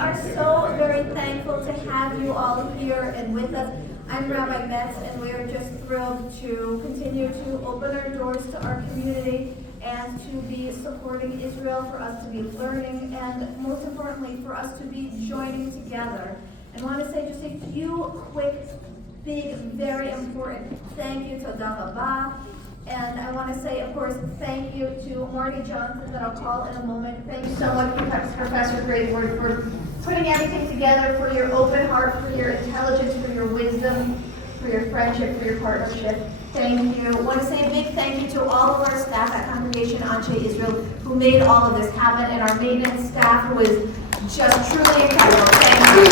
are so very thankful to have you all here and with us. I'm Rabbi Metz, and we are just thrilled to continue to open our doors to our community and to be supporting Israel, for us to be learning, and most importantly, for us to be joining together. I want to say just a few quick, big, very important thank you to Todah Rabah. And I want to say, of course, thank you to Marty Johnson, that I'll call in a moment. Thank you so much, Professor Graizbord, for putting everything together, for your open heart, for your intelligence, for your wisdom, for your friendship, for your partnership. Thank you. I want to say a big thank you to all of our staff at Congregation Anshe Israel who made all of this happen, and our maintenance staff, who is just truly incredible. Thank you.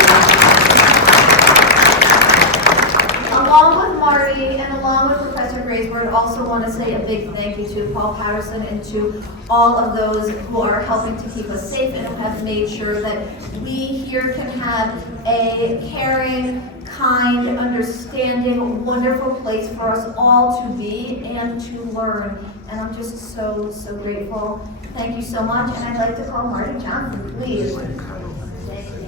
Along with Marty and along with Professor Graizbord, I also want to say a big thank you to Paul Patterson and to all of those who are helping to keep us safe and who have made sure that we here can have a caring, kind, understanding, wonderful place for us all to be and to learn. And I'm just so, so grateful. Thank you so much. And I'd like to call Marty Johnson, please. Thank you.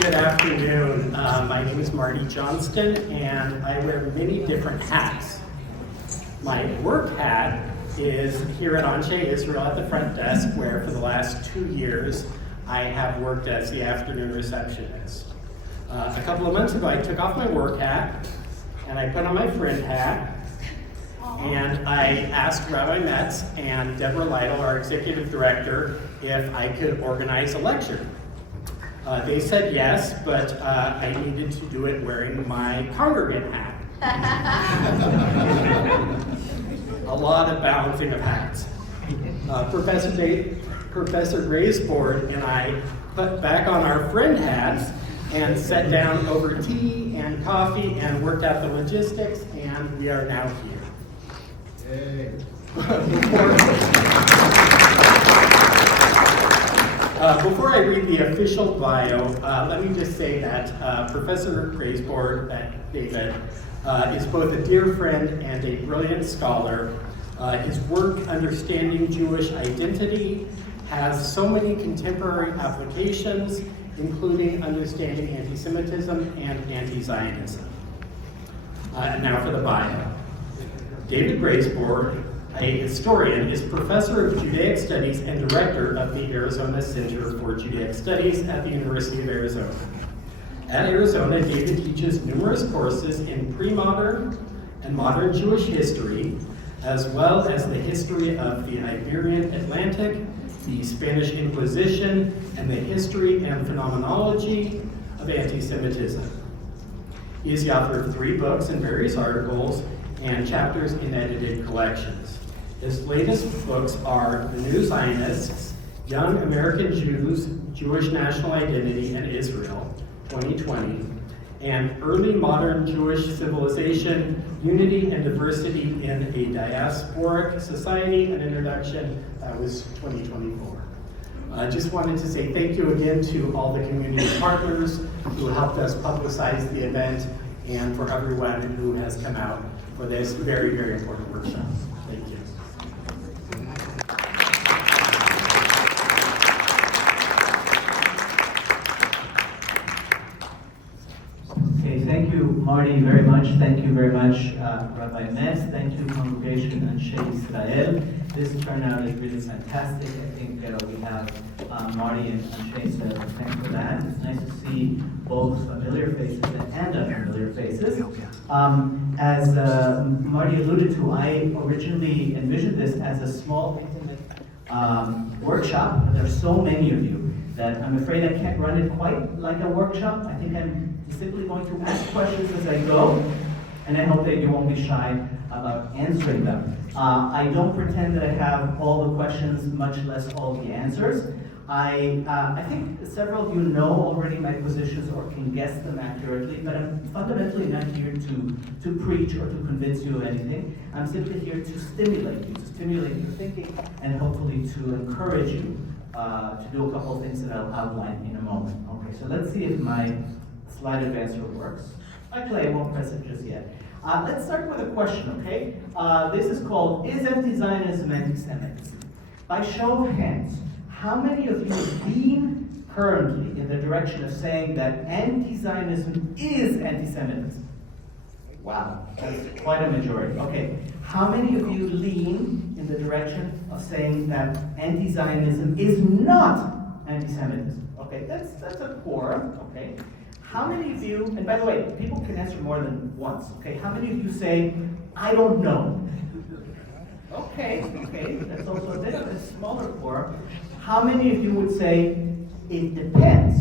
Good afternoon. My name is Marty Johnston, and I wear many different hats. My work hat is here at Anshe Israel at the front desk, where for the last 2 years I have worked as the afternoon receptionist. A couple of months ago I took off my work hat and I put on my friend hat, and I asked Rabbi Metz and Deborah Lytle, our executive director, if I could organize a lecture. They said yes, but I needed to do it wearing my congregant hat. A lot of balancing of hats. Professor Graizbord and I put back on our friend hats and sat down over tea and coffee and worked out the logistics, and we are now here. Yay. Before I read the official bio, let me just say that Professor Graizbord, David, is both a dear friend and a brilliant scholar. His work, Understanding Jewish Identity, has so many contemporary applications, including understanding antisemitism and anti-Zionism. Now for the bio. David Graizbord, a historian, is professor of Judaic Studies and director of the Arizona Center for Judaic Studies at the University of Arizona. At Arizona, David teaches numerous courses in pre-modern and modern Jewish history, as well as the history of the Iberian Atlantic, the Spanish Inquisition, and the history and phenomenology of anti-Semitism. He is the author of 3 books and various articles and chapters in edited collections. His latest books are The New Zionists, Young American Jews, Jewish National Identity and Israel, 2020, and Early Modern Jewish Civilization, Unity and Diversity in a Diasporic Society, an introduction, that was 2024. I just wanted to say thank you again to all the community partners who helped us publicize the event, and for everyone who has come out for this very, very important workshop. Thank you. Okay, thank you, Marty, very much. Thank you very much, Rabbi Metz. Thank you, Congregation Anshe Israel. This turnout is really fantastic. I think we have Marty and Anshe, so thanks for that. It's nice to see both familiar faces and unfamiliar faces. As Marty alluded to, I originally envisioned this as a small, intimate workshop, but there's so many of you that I'm afraid I can't run it quite like a workshop. I think I'm simply going to ask questions as I go, and I hope that you won't be shy about answering them. I don't pretend that I have all the questions, much less all the answers. I think several of you know already my positions or can guess them accurately, but I'm fundamentally not here to preach or to convince you of anything. I'm simply here to stimulate your thinking, and hopefully to encourage you to do a couple of things that I'll outline in a moment. Okay, so let's see if my slide advancer works. Actually, I won't press it just yet. Let's start with a question, okay? This is called, is Anti-Zionism anti-Semitism? By show of hands, how many of you lean currently in the direction of saying that anti-Zionism is anti-Semitism? Wow, that's quite a majority. Okay, how many of you lean in the direction of saying that anti-Zionism is not anti-Semitism? Okay, that's a quorum, okay? How many of you, and by the way, people can answer more than once, okay? How many of you say, I don't know? Okay, that's also a bit of a smaller quorum. How many of you would say, it depends?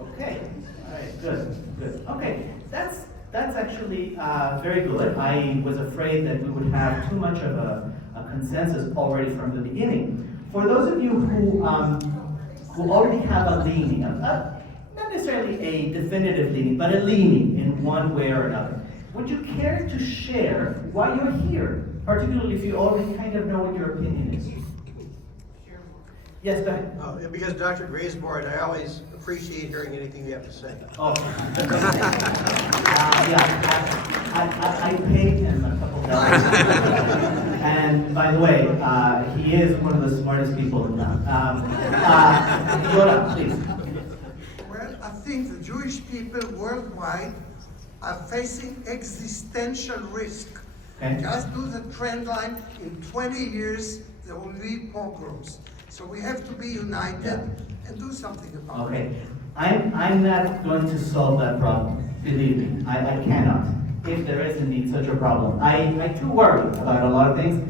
Okay, all right, good. Okay, that's actually very good. I was afraid that we would have too much of a consensus already from the beginning. For those of you who already have a leaning, not necessarily a definitive leaning, but a leaning in one way or another, would you care to share why you're here, particularly if you already kind of know what your opinion is? Yes, go ahead. Because Dr. Graizbord, I always appreciate hearing anything you have to say. Oh. Yeah, I paid him a couple dollars. And by the way, he is one of the smartest people in town. Yoda, please. Well, I think the Jewish people worldwide are facing existential risk. Okay. Just do the trend line. In 20 years, there will be pogroms. So we have to be united and do something about it. Okay. I'm not going to solve that problem. Believe me, I cannot. If there is indeed such a problem. I too worry about a lot of things.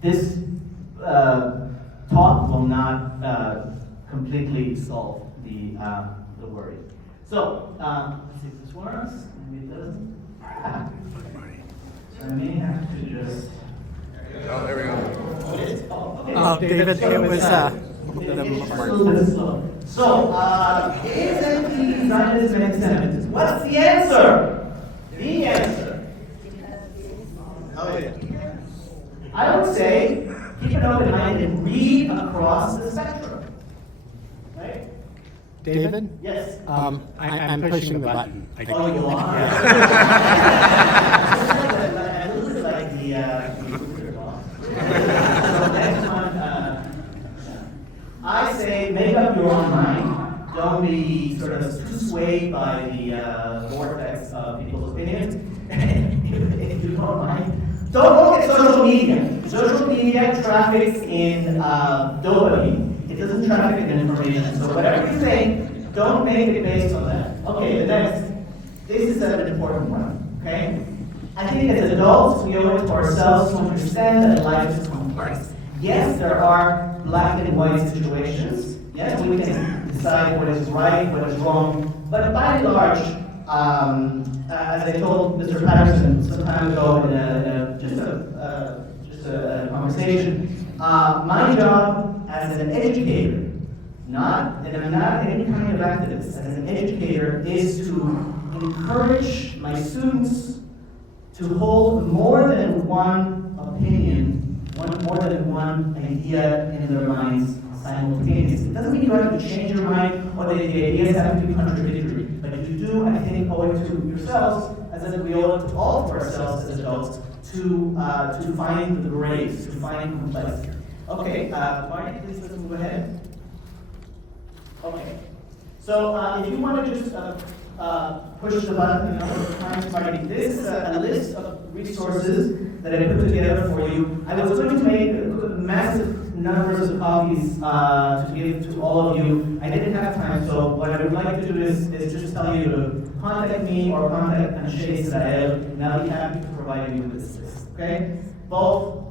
This talk will not completely solve the worry. So, let's see if this works. Maybe it doesn't. So I may have to just. Oh, there we go. David, it was It's a little bit slow. So, is anti-Zionism anti-Semitism? What's the answer? The answer. Oh, yeah. I would say, keep an open mind and read across the spectrum. Right? David? Yes. I'm pushing the button. Oh, you are? A little bit like the rupture law. So next one, I say make up your own mind. Don't be sort of too swayed by the vortex of people's opinions. If you don't mind. Don't look at social media. Social media traffics in dopamine. It doesn't traffic in information. So whatever you think, don't make it based on that. Okay, the next. This is an important one. Okay? I think as adults, we owe it to ourselves to understand that life is complex. Yes, there are black and white situations. Yes, we can decide what is right, what is wrong. But by and large, as I told Mr. Patterson some time ago in just a conversation, my job as an educator, and I'm not any kind of activist, as an educator, is to encourage my students to hold more than one opinion, more than one idea in their minds simultaneously. It doesn't mean you have to change your mind or that the ideas have to be contradictory. But if you do, I think, owe it to yourselves, as we owe it to all of ourselves as adults, to find the grace, to find complexity. Okay, Marty, please let's move ahead. Okay. So if you want to just push the button a number of times, Marty, this is a list of resources that I put together for you. I was going to make massive numbers of copies to give to all of you. I didn't have time, so what I would like to do is just tell you to contact me or contact Anshe Israel, and I'll be happy to provide you with this list. Okay? Both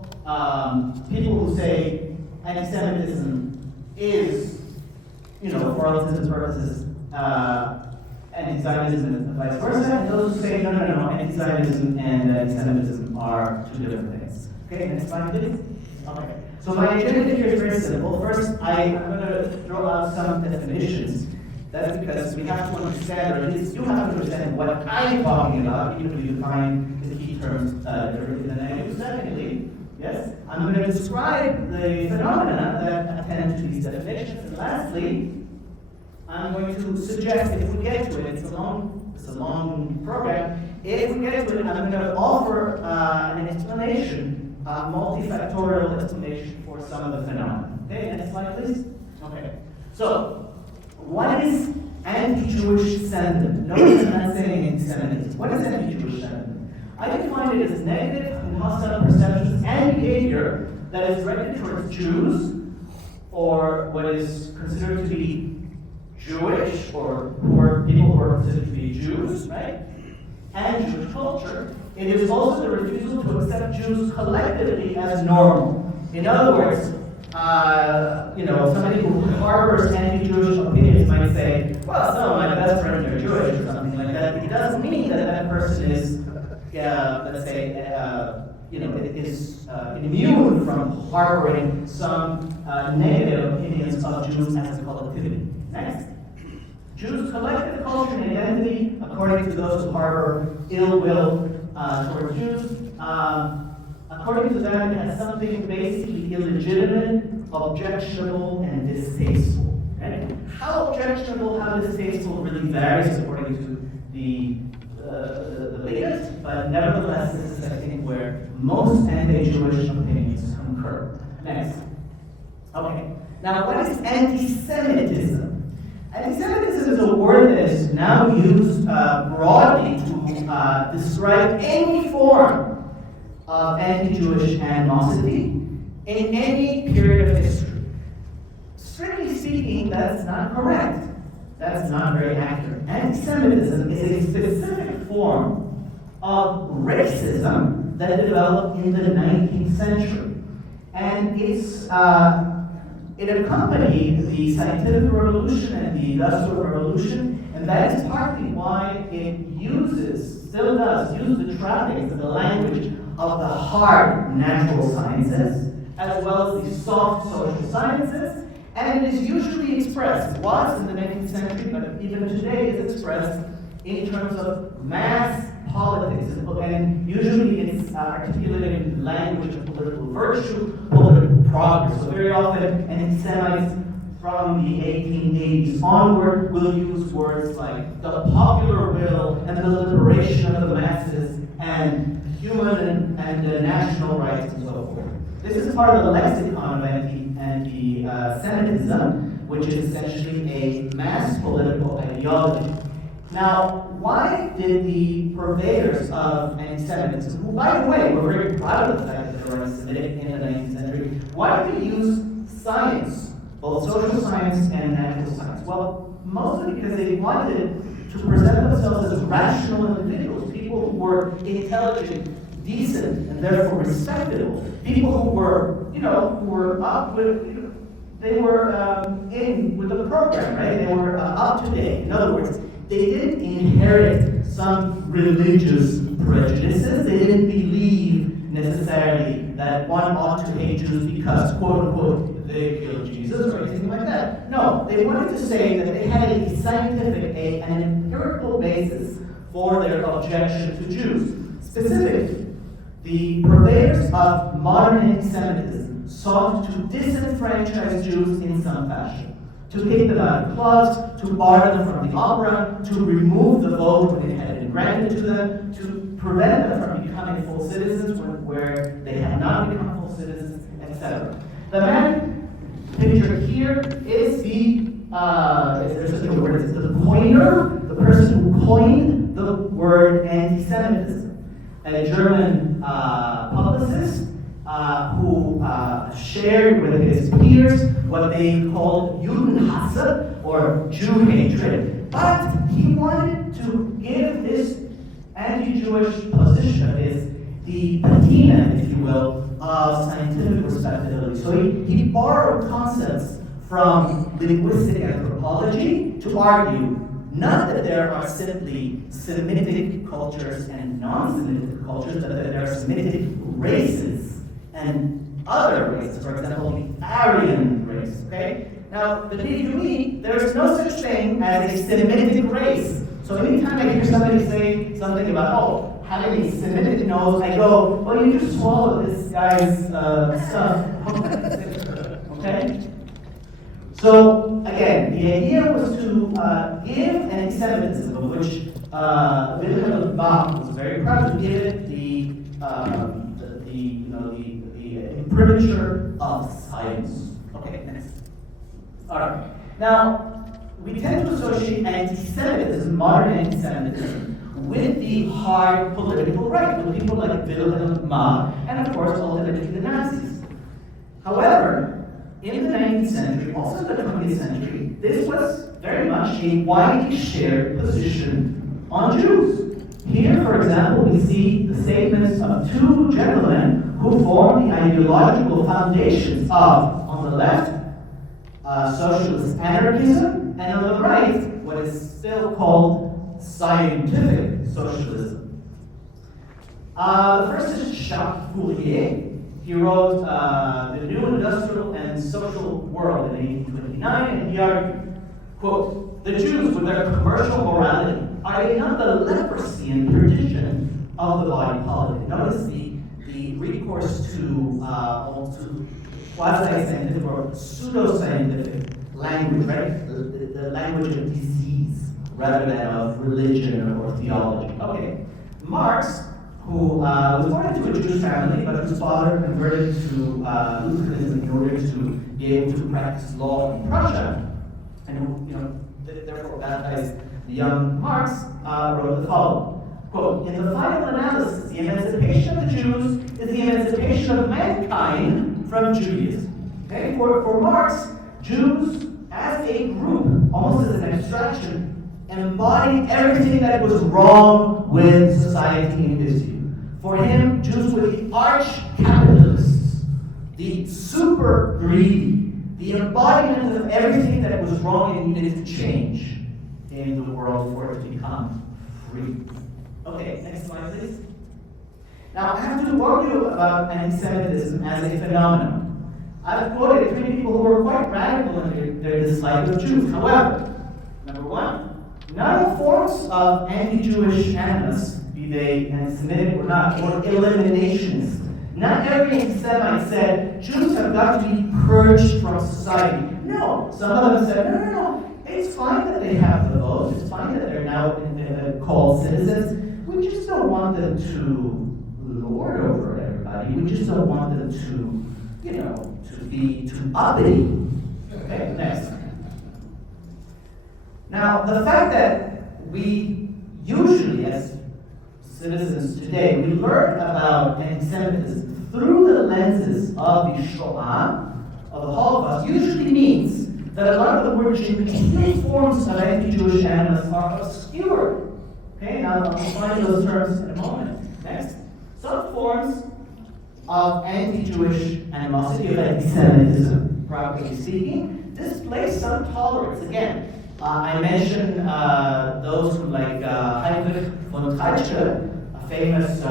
people who say anti-Semitism is, for all intents and purposes, anti-Zionism and vice versa, and those who say, no, anti-Zionism and anti-Semitism are two different things. Okay, next slide, please. Okay, so my agenda here is very simple. First, I'm going to throw out some definitions. That's because we have to understand, or at least you have to understand what I'm talking about, even if you find the key terms differently than I do. Secondly, yes, I'm going to describe the phenomena that attend to these definitions. And lastly, I'm going to suggest, if we get to it, it's a long program, if we get to it, I'm going to offer an explanation, a multifactorial explanation for some of the phenomena. Okay, next slide, please. Okay. So, what is anti-Jewish sentiment? Notice I'm not saying anti-Semitism. What is anti-Jewish sentiment? I define it as negative and hostile perceptions and behavior that is directed towards Jews, or what is considered to be Jewish, or people who are considered to be Jews, right? And Jewish culture. It is also the refusal to accept Jews collectively as normal. In other words, somebody who harbors anti-Jewish opinions might say, well, some of my best friends are Jewish or something like that. It doesn't mean that that person is, let's say, is immune from harboring some negative opinions of Jews as a collectivity. Next. Jews' collective culture and identity, according to those who harbor ill will toward Jews, according to them, it has something basically illegitimate, objectionable, and distasteful. Right? How objectionable, how distasteful really varies according to the latest, but nevertheless, this is, I think, where most anti-Jewish opinions concur. Next. Okay. Now, what is anti-Semitism? Antisemitism is a word that is now used broadly to describe any form of anti-Jewish animosity in any period of history. Strictly speaking, that's not correct. That's not very accurate. Antisemitism is a specific form of racism that developed in the 19th century. And it accompanied the scientific revolution and the industrial revolution, and that is partly why it still does use the trappings of the language of the hard natural sciences, as well as the soft social sciences, and it is usually expressed, was in the 19th century, but even today is expressed in terms of mass politics, and usually it's articulated in language of political virtue, political progress. So very often, anti-Semites from the 1880s onward will use words like the popular will and the liberation of the masses and human and national rights and so forth. This is part of the lexicon of anti-Semitism, which is essentially a mass political ideology. Now, why did the purveyors of anti-Semitism, who, by the way, were very proud of the fact that they were anti-Semitic in the 19th century, why did they use science, both social science and natural science? Well, mostly because they wanted to present themselves as rational individuals, people who were intelligent, decent, and therefore respectable, people who were, who were up with, they were in with the program, right? They were up to date. In other words, they didn't inherit some religious prejudices. They didn't believe necessarily that one ought to hate Jews because, quote unquote, they killed Jesus or anything like that. No, they wanted to say that they had a scientific, an empirical basis for their objection to Jews. Specifically, the purveyors of modern anti-Semitism sought to disenfranchise Jews in some fashion. To kick them out of clubs, to bar them from the opera, to remove the vote when it had been granted to them, to prevent them from becoming full citizens where they had not become full citizens, etc. The man pictured here is the coiner, the person who coined the word anti-Semitism. A German publicist who shared with his peers what they called Judenhasse, or Jew hatred, but he wanted to give this anti-Jewish position of his the patina, if you will, of scientific respectability. So he borrowed concepts from linguistic anthropology to argue not that there are simply Semitic cultures and non-Semitic cultures, but that there are Semitic races and other races, for example, the Aryan race, okay? Now, the PUE, there's no such thing as a Semitic race. So anytime I hear somebody say something about, having a Semitic nose, I go, well, you just swallowed this guy's stuff. Okay? So, again, the idea was to give anti-Semitism, of which Wilhelm Bach was very proud to give it the imprimatur of science. Okay, next. All right. Now, we tend to associate anti-Semitism, modern anti-Semitism, with the hard political right, with people like Wilhelm Bach, and of course, ultimately the Nazis. However, in the 19th century, also in the 20th century, this was very much a widely shared position on Jews. Here, for example, we see the statements of two gentlemen who form the ideological foundations of, on the left, socialist anarchism, and on the right, what is still called scientific socialism. The first is Jacques Fourier. He wrote The New Industrial and Social World in 1829, and he argued, quote, "The Jews, with their commercial morality, are they not the leprosy and perdition of the body politic?" Notice the recourse to almost to quasi-scientific or pseudo-scientific language, right? The language of disease rather than of religion or theology. Okay, Marx, who was born into a Jewish family, but whose father converted to Lutheranism in order to be able to practice law in Prussia, and who, therefore baptized the young Marx, wrote the following, quote, "In the final analysis, the emancipation of the Jews is the emancipation of mankind from Judaism." Okay? For Marx, Jews as a group, almost as an abstraction, embodied everything that was wrong with society in his view. For him, Jews were the arch-capitalists, the super greedy, the embodiment of everything that was wrong and needed to change in the world for it to become free. Okay, next slide, please. Now, I have to warn you about anti-Semitism as a phenomenon. I've quoted three people who were quite radical in their dislike of Jews. However, number one, not all forms of anti-Jewish animus, be they anti-Semitic or not, or eliminationist. Not every anti-Semite said Jews have got to be purged from society. No, some of them said, no, it's fine that they have the vote. It's fine that they're now called citizens. We just don't want them to lord over everybody. We just don't want them to, to be too uppity. Okay, next. Now, the fact that we usually, as citizens today, we learn about anti-Semitism through the lenses of the Shoah, of the Holocaust, usually means that a lot of the more genuine forms of anti-Jewish animus are obscured. Okay, now I'll define those terms in a moment. Next. Some forms of anti-Jewish animosity, of anti-Semitism, properly speaking, display some tolerance. Again, I mentioned those who like Heinrich von Treitschke, a famous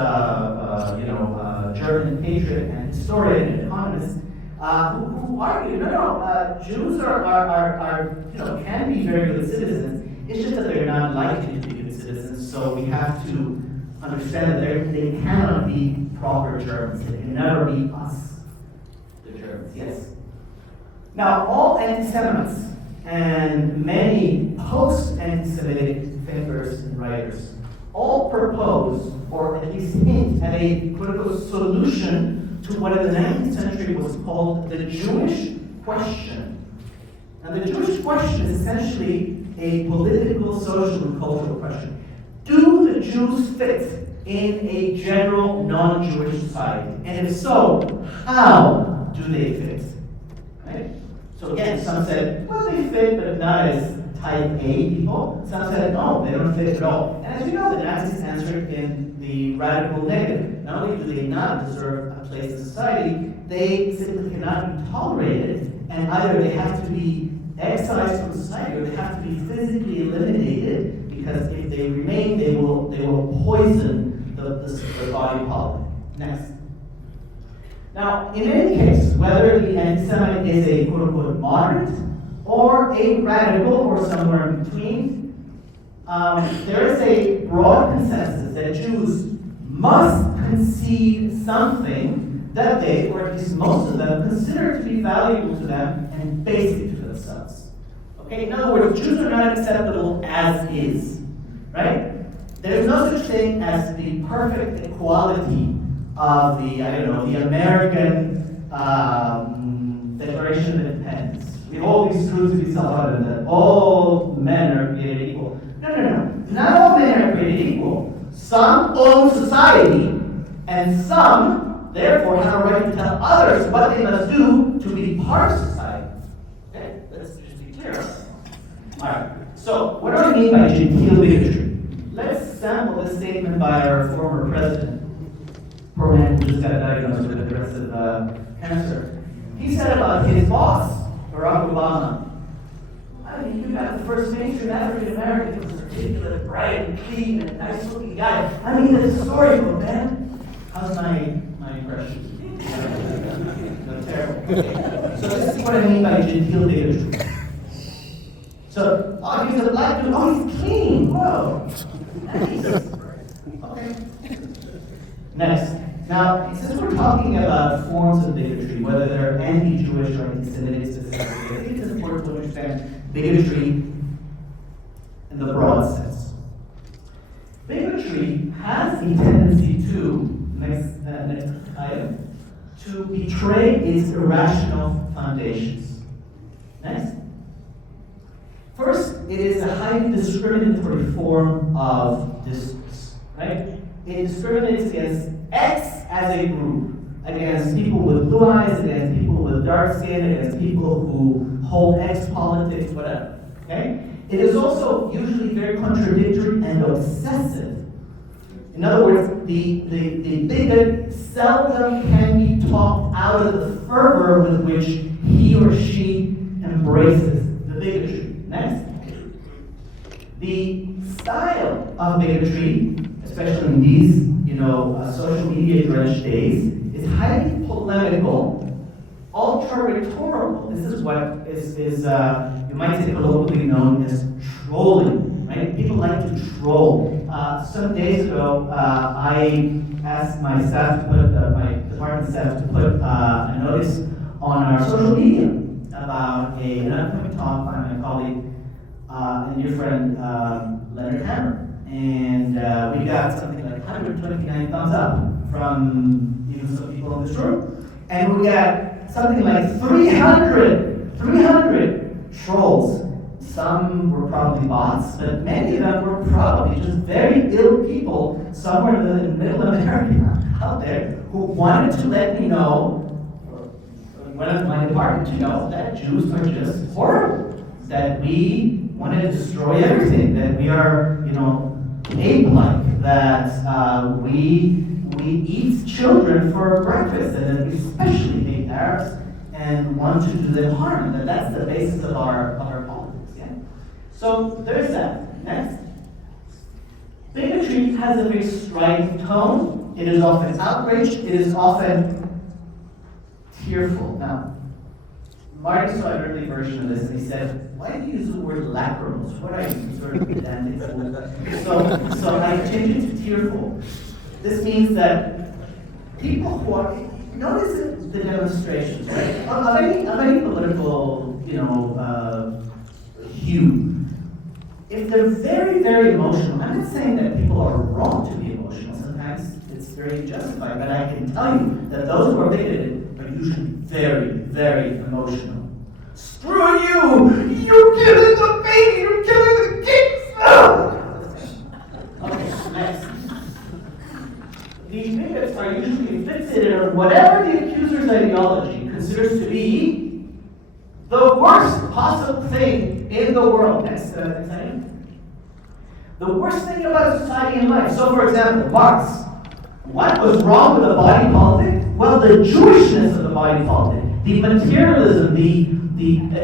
German patriot and historian and economist, who argued, Jews are can be very good citizens. It's just that they're not likely to be good citizens. So we have to understand that they cannot be proper Germans. They can never be us, the Germans. Yes. Now, all anti-Semites and many post-anti-Semitic thinkers and writers all propose, or at least hint at a critical solution to what in the 19th century was called the Jewish question. Now, the Jewish question is essentially a political, social, and cultural question. Do the Jews fit in a general non-Jewish society? And if so, how do they fit? Right? So again, some said, well, they fit, but not as type A people. Some said, no, they don't fit at all. And as you know, the Nazis answered in the radical negative. Not only do they not deserve a place in society, they simply cannot be tolerated, and either they have to be excised from society or they have to be physically eliminated, because if they remain, they will poison the body politic. Next. Now, in any case, whether the anti-Semite is a quote-unquote moderate or a radical or somewhere in between, there is a broad consensus that Jews must concede something that they, or at least most of them, consider to be valuable to them and basic to themselves. Okay, in other words, Jews are not acceptable as is, right? there's no such thing as the perfect equality of the, the American Declaration of Independence. We hold these truths to be self-evident that all men are created equal. No. Not all men are created equal. Some own society, and some, therefore, have a right to tell others what they must do to be part of society. Okay, let's just be clear. All right. So, what do I mean by genteel bigotry? Let's sample this statement by our former president, poor man who just got diagnosed with aggressive cancer. He said about his boss, Barack Obama, I mean, you got the first mainstream African American who was articulate, bright, and clean, and nice looking guy. I mean, that's a storybook, man. How's my impression? No, terrible. Okay. So this is what I mean by genteel bigotry. So, oh, he's a black dude. Oh, he's clean. Whoa. Nice. Okay. Next. Now, since we're talking about forms of bigotry, whether they're anti-Jewish or anti-Semitic specifically, I think it's important to understand bigotry in the broad sense. Bigotry has the tendency to, next item, to betray its irrational foundations. Next. First, it is a highly discriminatory form of discourse, right? It discriminates against X as a group, against people with blue eyes, against people with dark skin, against people who hold X politics, whatever, okay? It is also usually very contradictory and obsessive. In other words, the bigot seldom can be talked out of the fervor with which he or she embraces the bigotry. Next. The style of bigotry, especially in these, social media drenched days, is highly polemical, ultra-rhetorical. This is what is you might say colloquially known as trolling, right? People like to troll. Some days ago, I asked my staff to put, my department staff to put a notice on our social media about an upcoming talk by my colleague and dear friend Leonard Hammer. And we got something like 129 thumbs up from even some people in this room. And we got something like 300 trolls. Some were probably bots, but many of them were probably just very ill people somewhere in middle America out there who wanted to let me know, or wanted my department to know, that Jews are just horrible, that we want to destroy everything, that we are, ape-like, that we eat children for breakfast, and that we especially hate Arabs and want to do them harm, and that's the basis of our politics. Yeah? So there's that. Next. Bigotry has a very strident tone. It is often outraged. It is often tearful. Now, Marty saw an early version of this, and he said, "Why do you use the word lachrymose? What are you, sort of pedantic?" So I changed it to tearful. This means that people who are, notice the demonstrations, right? Of any political, hue. If they're very, very emotional, I'm not saying that people are wrong to be emotional. Sometimes it's very justified, but I can tell you that those who are bigoted are usually very, very emotional. Screw you! You're killing the baby! You're killing the kids! Okay, next. These bigots are usually fixated on whatever the accuser's ideology considers to be the worst possible thing in the world. Next item. The worst thing about society and life. So, for example, Marx. What was wrong with the body politic? Well, the Jewishness of the body politic, the materialism, the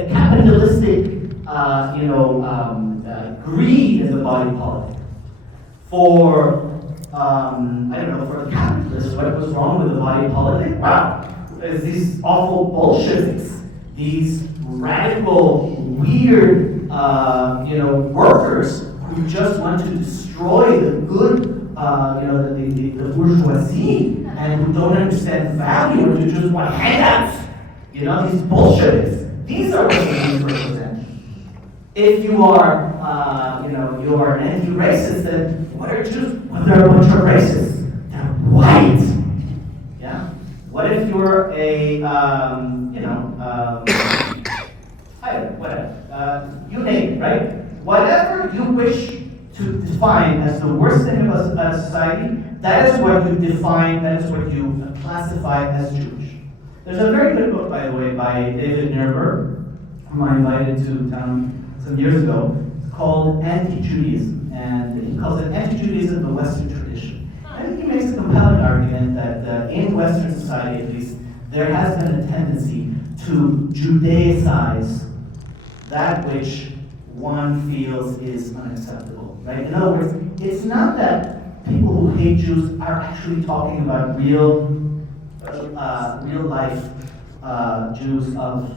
capitalistic, greed in the body politic. For for the capitalists, what was wrong with the body politic? Wow, there's these awful Bolsheviks, these radical, weird, workers who just want to destroy the good, the bourgeoisie, and who don't understand value and who just want handouts. These Bolsheviks. These are what the Jews represent. If you are, you're an anti-racist, then what are Jews? Well, they're a bunch of racists. They're white. Yeah. What if you're a, whatever. You name it, right? Whatever you wish to define as the worst thing about a society, that is what you define, that is what you classify as Jewish. There's a very good book, by the way, by David Nerber, whom I invited to town some years ago, called Anti-Judaism. And he calls it Anti-Judaism, the Western tradition. I think he makes a compelling argument that in Western society, at least, there has been a tendency to Judaicize that which one feels is unacceptable, right? In other words, it's not that people who hate Jews are actually talking about real life Jews of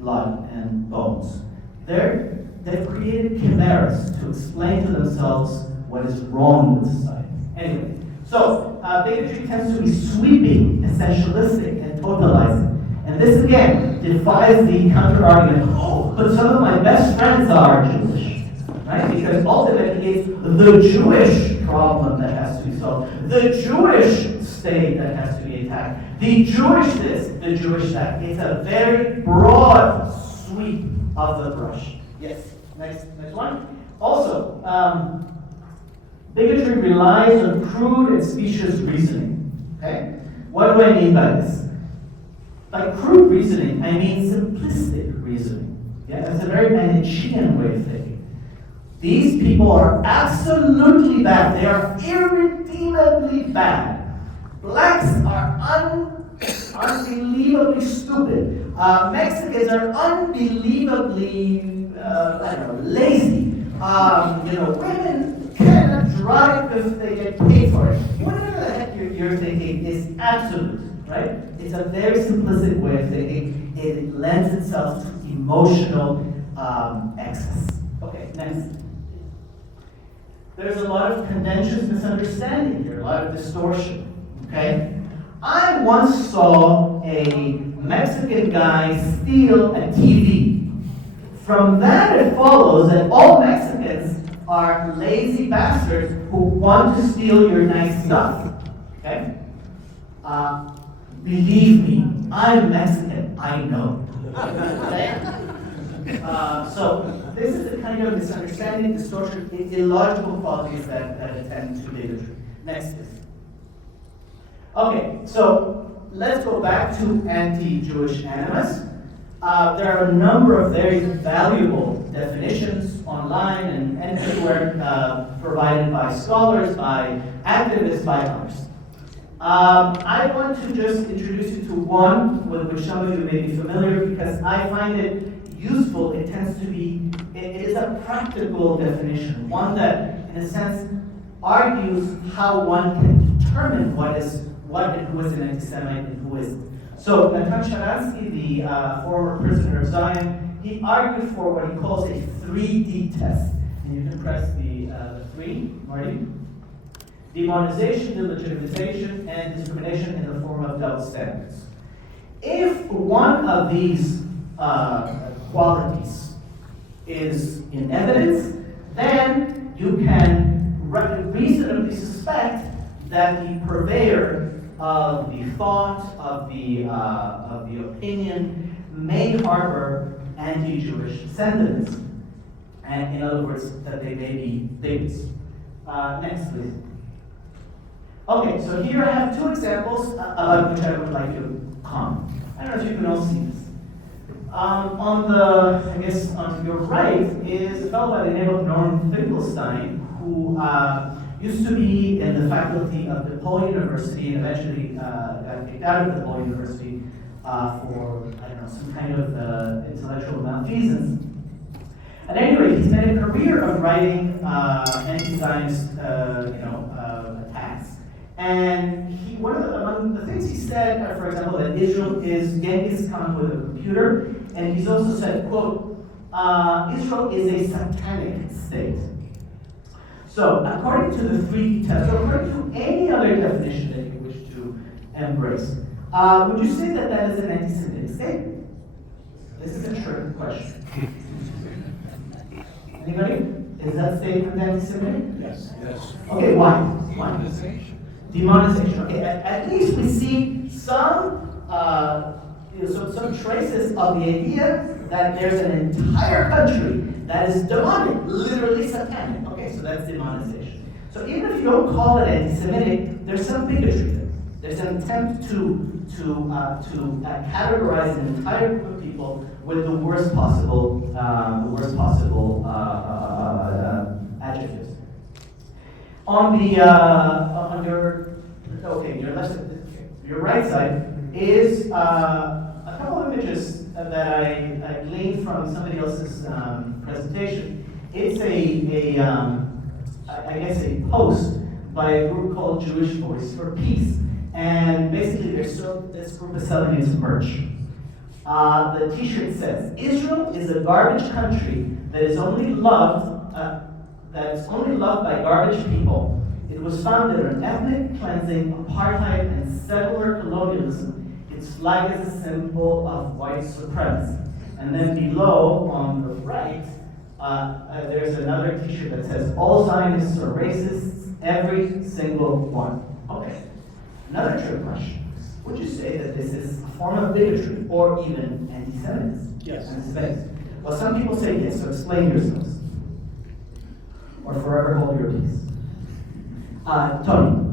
blood and bones. They've created chimeras to explain to themselves what is wrong with society. Anyway, so bigotry tends to be sweeping, essentialistic, and totalizing. And this again defies the counter-argument, oh, but some of my best friends are Jewish, right? Because ultimately it's the Jewish problem that has to be solved, the Jewish state that has to be attacked, the Jewish this, the Jewish that. It's a very broad sweep of the brush. Yes, next one. Also, bigotry relies on crude and specious reasoning, okay? What do I mean by this? By crude reasoning, I mean simplistic reasoning. Yeah, that's a very Manichean way of thinking. These people are absolutely bad. They are irredeemably bad. Blacks are unbelievably stupid. Mexicans are unbelievably, lazy. Women cannot drive if they get paid for it. Whatever the heck you're thinking is absolute. Right? It's a very simplistic way of thinking. It lends itself to emotional excess. Okay, next. There's a lot of contentious misunderstanding here, a lot of distortion. Okay? I once saw a Mexican guy steal a TV. From that it follows that all Mexicans are lazy bastards who want to steal your nice stuff. Okay? Believe me, I'm Mexican, I know. Okay? So this is the kind of misunderstanding, distortion, illogical qualities that attend to bigotry. Next is. Okay, so let's go back to anti-Jewish animus. There are a number of very valuable definitions online and everywhere provided by scholars, by activists, by others. I want to just introduce you to one with which some of you may be familiar because I find it useful. It tends to be, it is a practical definition, one that, in a sense, argues how one can determine what and who is an anti-Semite and who isn't. So Natan Sharansky, the former prisoner of Zion, he argued for what he calls a 3D test. And you can press the 3, Marty. Demonization, delegitimization, and discrimination in the form of double standards. If one of these qualities is in evidence, then you can reasonably suspect that the purveyor of the thought, of the opinion, may harbor anti-Jewish sentiments, and in other words, that they may be bigots. Next, please. Okay, so here I have two examples about which I would like to comment. I don't know if you can all see this. On your right is a fellow by the name of Norm Finkelstein, who used to be in the faculty of DePaul University and eventually got kicked out of DePaul University for, some kind of intellectual malfeasance. At any rate, he's made a career of writing anti-Zionist, attacks. And among the things he said, for example, that Israel is Genghis Khan with a computer, and he's also said, quote, Israel is a satanic state. So, according to the 3D test, or according to any other definition that you wish to embrace, would you say that that is an anti-Semitic state? This is a trick question. Anybody? Is that statement anti-Semitic? Yes. Yes. Okay, why? Demonization. Okay, at least we see some, some traces of the idea that there's an entire country that is demonic, literally satanic. Okay, so that's demonization. So even if you don't call it anti-Semitic, there's some bigotry there. There's an attempt to categorize an entire group of people with the worst possible adjectives. On your left side, your right side is a couple of images that I gleaned from somebody else's presentation. It's I guess a post by a group called Jewish Voice for Peace, and basically this group is selling its merch. The T-shirt says, "Israel is a garbage country that is only loved by garbage people. It was founded on ethnic cleansing, apartheid, and settler colonialism. Its flag is a symbol of white supremacy." And then below, on the right, there's another T-shirt that says, "All Zionists are racists, every single one." Okay. Another trick question. Would you say that this is a form of bigotry or even anti-Semitism? Yes. Anti-Semitism. Well, some people say yes, so explain yourselves. Or forever hold your peace. Tony.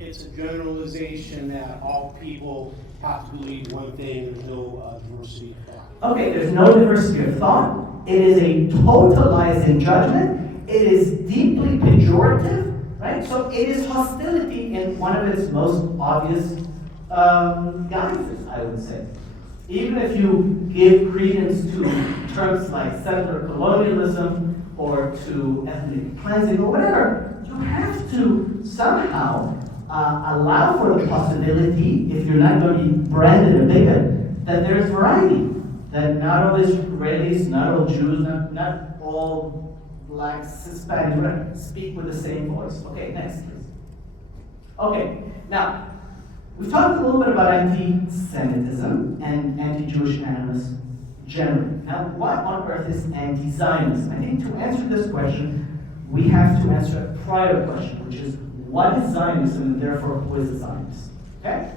It's a generalization that all people have to believe one thing. There's no diversity of thought. Okay, there's no diversity of thought. It is a totalizing judgment. It is deeply pejorative, right? So it is hostility in one of its most obvious guises, I would say. Even if you give credence to terms like settler colonialism or to ethnic cleansing or whatever, you have to somehow allow for the possibility, if you're not going to be branded a bigot, that there's variety. That not all Israelis, not all Jews, not all blacks, Hispanics speak with the same voice. Okay, next please. Okay, now, we've talked a little bit about anti-Semitism and anti-Jewish animus generally. Now, what on earth is anti-Zionism? I think to answer this question, we have to answer a prior question, which is, what is Zionism, and therefore, who is a Zionist? Okay?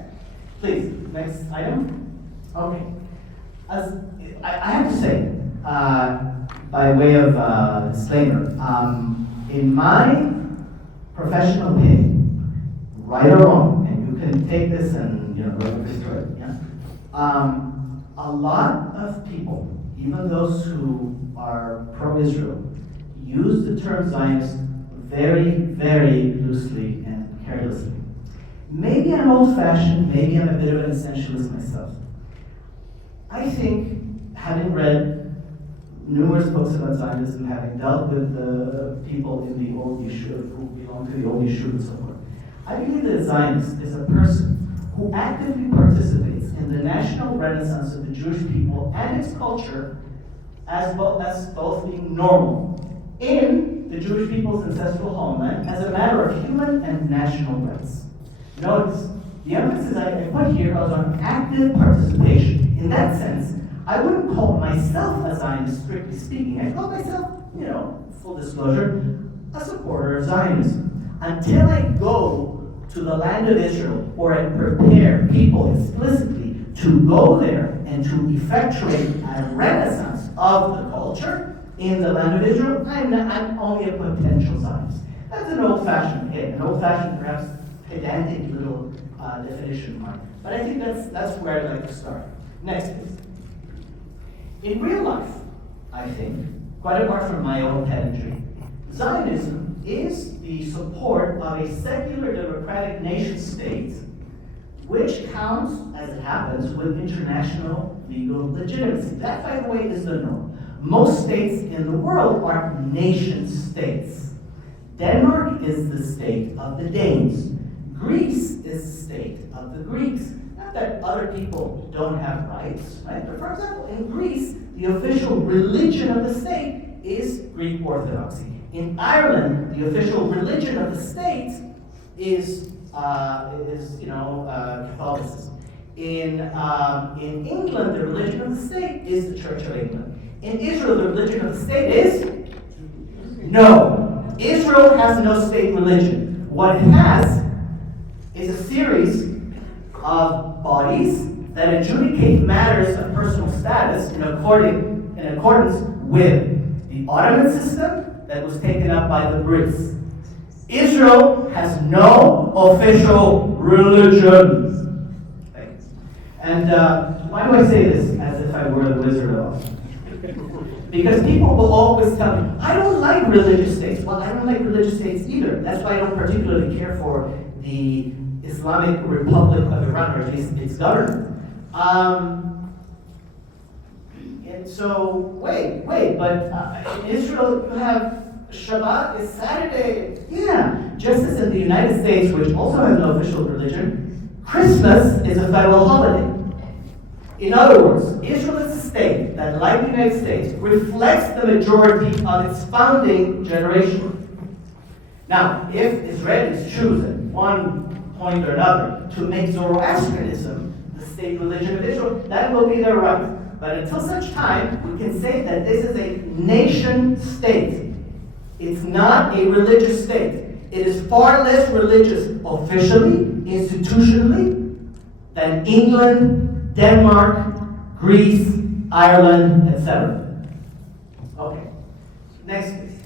Please, next item. Okay. As I have to say, by way of disclaimer, in my professional opinion, right or wrong, and you can take this and go destroy it, yeah? A lot of people, even those who are pro-Israel, use the term Zionist very, very loosely and carelessly. Maybe I'm old-fashioned, maybe I'm a bit of an essentialist myself. I think, having read numerous books about Zionism, having dealt with the people in the old yeshiva who belong to the old yeshiva and so forth, I believe that a Zionist is a person who actively participates in the national renaissance of the Jewish people and its culture as both being normal in the Jewish people's ancestral homeland as a matter of human and national rights. Notice, the emphasis I put here was on active participation. In that sense, I wouldn't call myself a Zionist, strictly speaking. I call myself, full disclosure, a supporter of Zionism. Until I go to the land of Israel, or I prepare people explicitly to go there and to effectuate a renaissance of the culture in the land of Israel, I'm only a potential Zionist. That's an old-fashioned, perhaps pedantic little definition mark. But I think that's where I'd like to start. Next, please. In real life, I think, quite apart from my own pedantry, Zionism is the support of a secular democratic nation state which counts, as it happens, with international legal legitimacy. That, by the way, is the norm. Most states in the world are nation states. Denmark is the state of the Danes. Greece is the state of the Greeks. Not that other people don't have rights, right? But for example, in Greece, the official religion of the state is Greek Orthodoxy. In Ireland, the official religion of the state is Catholicism. In England, the religion of the state is the Church of England. In Israel, the religion of the state is No, Israel has no state religion. What it has is a series of bodies that adjudicate matters of personal status in accordance with the Ottoman system that was taken up by the Brits. Israel has no official religion. Thanks. And why do I say this as if I were the Wizard of Oz? Because people will always tell me, I don't like religious states. Well, I don't like religious states either. That's why I don't particularly care for the Islamic Republic of Iran, or at least its government. And so, wait, but in Israel you have Shabbat is Saturday. Yeah, just as in the United States, which also has no official religion, Christmas is a federal holiday. In other words, Israel is a state that, like the United States, reflects the majority of its founding generation. Now, if Israelis choose at one point or another to make Zoroastrianism the state religion of Israel, that will be their right. But until such time, we can say that this is a nation state. It's not a religious state. It is far less religious officially, institutionally, than England, Denmark, Greece, Ireland, etc. Okay, next please.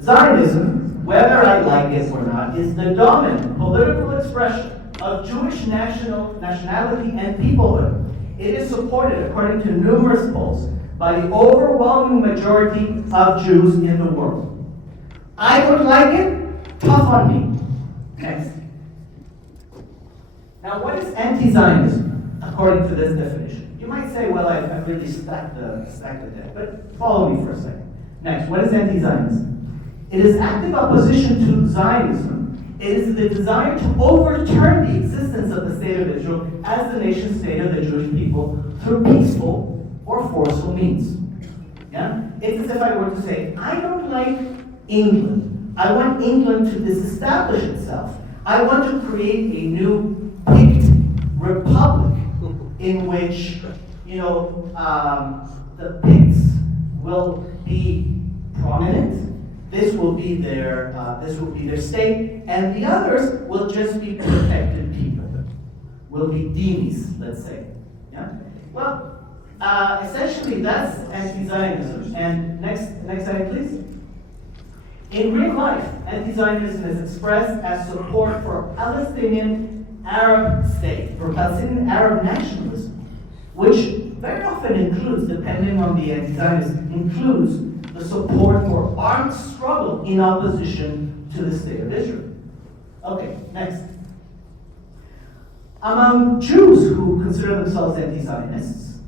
Zionism, whether I like it or not, is the dominant political expression of Jewish nationality and peoplehood. It is supported, according to numerous polls, by the overwhelming majority of Jews in the world. I don't like it, tough on me. Next. Now, what is anti-Zionism, according to this definition? You might say, well, I've really stacked the deck, but follow me for a second. Next, what is anti-Zionism? It is active opposition to Zionism. It is the desire to overturn the existence of the state of Israel as the nation state of the Jewish people through peaceful or forceful means. Yeah? It's as if I were to say, I don't like England. I want England to disestablish itself. I want to create a new picked republic in which, the Picts will be prominent. This will be their state, and the others will just be protected people. Will be dhimmis, let's say. Yeah. Well, essentially that's anti-Zionism. And next slide, please. In real life, anti-Zionism is expressed as support for a Palestinian Arab state, for Palestinian Arab nationalism, which very often includes, depending on the anti-Zionist, includes the support for armed struggle in opposition to the state of Israel. Okay, next. Among Jews who consider themselves anti-Zionists,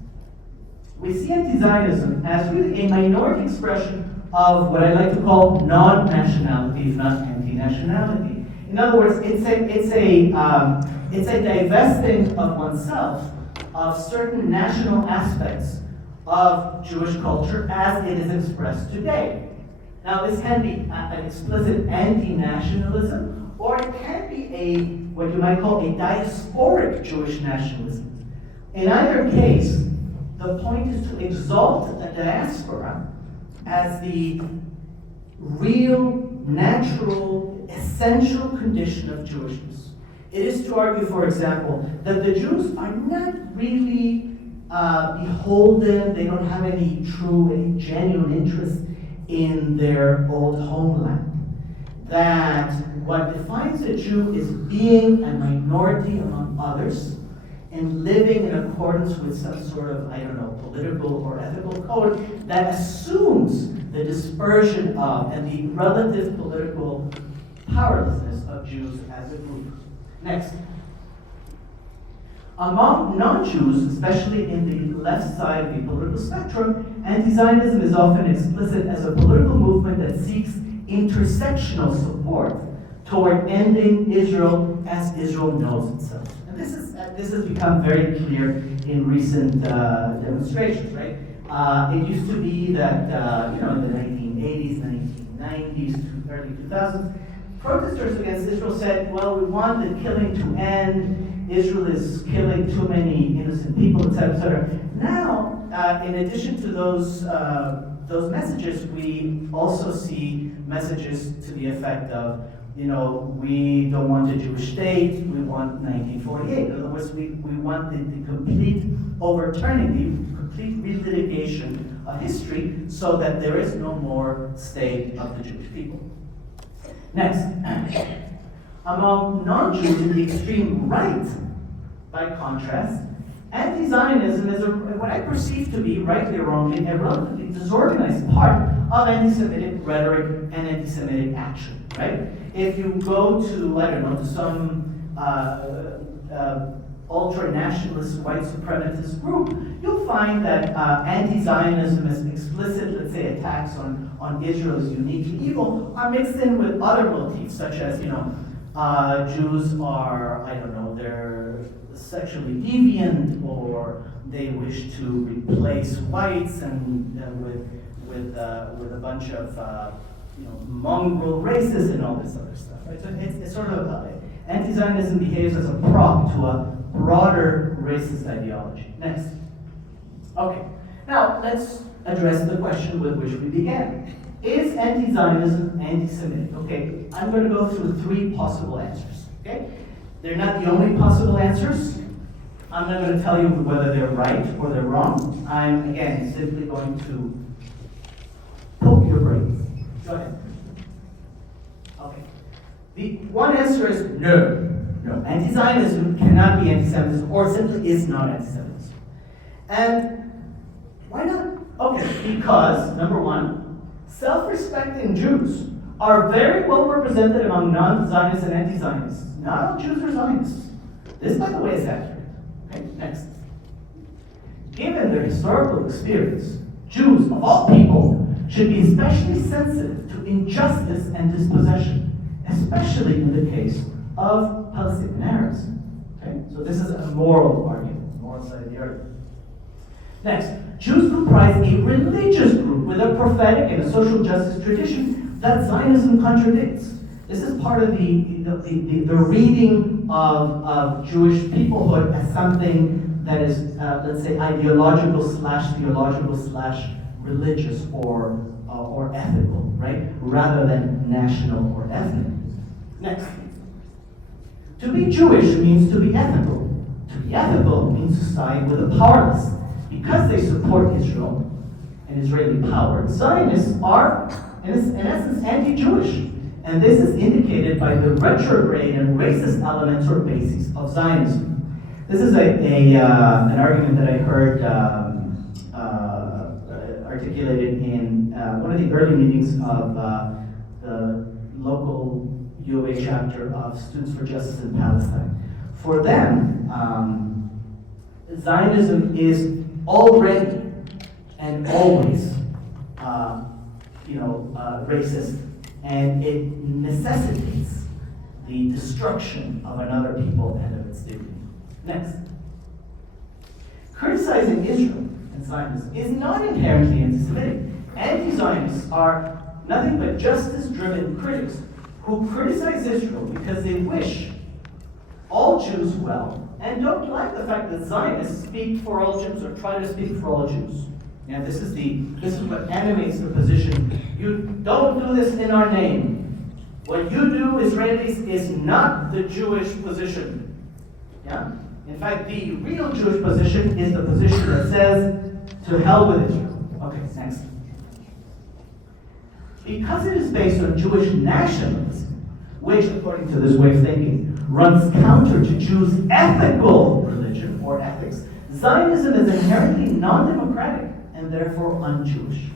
we see anti-Zionism as really a minority expression of what I like to call non-nationality, if not anti-nationality. In other words, it's a divesting of oneself of certain national aspects of Jewish culture as it is expressed today. Now, this can be an explicit anti-nationalism, or it can be what you might call a diasporic Jewish nationalism. In either case, the point is to exalt the diaspora as the real, natural, essential condition of Jewishness. It is to argue, for example, that the Jews are not really beholden, they don't have any genuine interest in their old homeland. That what defines a Jew is being a minority among others and living in accordance with some sort of, political or ethical code that assumes the dispersion of and the relative political powerlessness of Jews as a group. Next. Among non-Jews, especially in the left side of the political spectrum, anti-Zionism is often explicit as a political movement that seeks intersectional support toward ending Israel as Israel knows itself. And this has become very clear in recent demonstrations, right? It used to be that, in the 1980s, 1990s, to early 2000s, protesters against Israel said, well, we want the killing to end, Israel is killing too many innocent people, etc., etc. Now, in addition to those those messages, we also see messages to the effect of, we don't want a Jewish state, we want 1948. In other words, we want the complete overturning, the complete relitigation of history so that there is no more state of the Jewish people. Next, among non-Jews in the extreme right, by contrast, anti-Zionism is what I perceive to be, rightly or wrongly, a relatively disorganized part of anti-Semitic rhetoric and anti-Semitic action, right? If you go to some ultra-nationalist white supremacist group, you'll find that anti-Zionism is explicit, let's say, attacks on Israel as uniquely evil are mixed in with other motifs, such as, Jews are, they're sexually deviant, or they wish to replace whites and with a bunch of mongrel races and all this other stuff. Right? So it's sort of anti-Zionism behaves as a prop to a broader racist ideology. Next. Okay. Now let's address the question with which we began. Is anti-Zionism anti-Semitic? Okay. I'm going to go through 3 possible answers. Okay. They're not the only possible answers. I'm not going to tell you whether they're right or they're wrong. I'm, again, simply going to poke your brains. Go ahead. Okay. The one answer is no. No. Anti-Zionism cannot be anti-Semitism, or simply is not anti-Semitism. And why not? Okay, because, number one, self-respecting Jews are very well represented among non-Zionists and anti-Zionists. Not all Jews are Zionists. This, by the way, is accurate. Okay, next. Given their historical experience, Jews, of all people, should be especially sensitive to injustice and dispossession, especially in the case of Palestinian Arabs. Okay? So this is a moral argument, moral side of the argument. Next, Jews comprise a religious group with a prophetic and a social justice tradition that Zionism contradicts. This is part of the reading of Jewish peoplehood as something that is, let's say, ideological / theological / religious or ethical, right? Rather than national or ethnic. Next. To be Jewish means to be ethical. To be ethical means to side with the powerless. Because they support Israel and Israeli power, Zionists are, in essence, anti-Jewish. And this is indicated by the retrograde and racist elements or bases of Zionism. This is an argument that I heard articulated in one of the early meetings of the local UofA chapter of Students for Justice in Palestine. For them, Zionism is already and always, racist, and it necessitates the destruction of another people and of its dignity. Next. Criticizing Israel and Zionism is not inherently anti-Semitic. Anti-Zionists are nothing but justice-driven critics who criticize Israel because they wish all Jews well and don't like the fact that Zionists speak for all Jews or try to speak for all Jews. And this is what animates the position. You don't do this in our name. What you do, Israelis, is not the Jewish position. Yeah? In fact, the real Jewish position is the position that says, to hell with Israel. Okay, next. Because it is based on Jewish nationalism, which, according to this way of thinking, runs counter to Jews' ethical religion or ethics, Zionism is inherently non-democratic and therefore un-Jewish.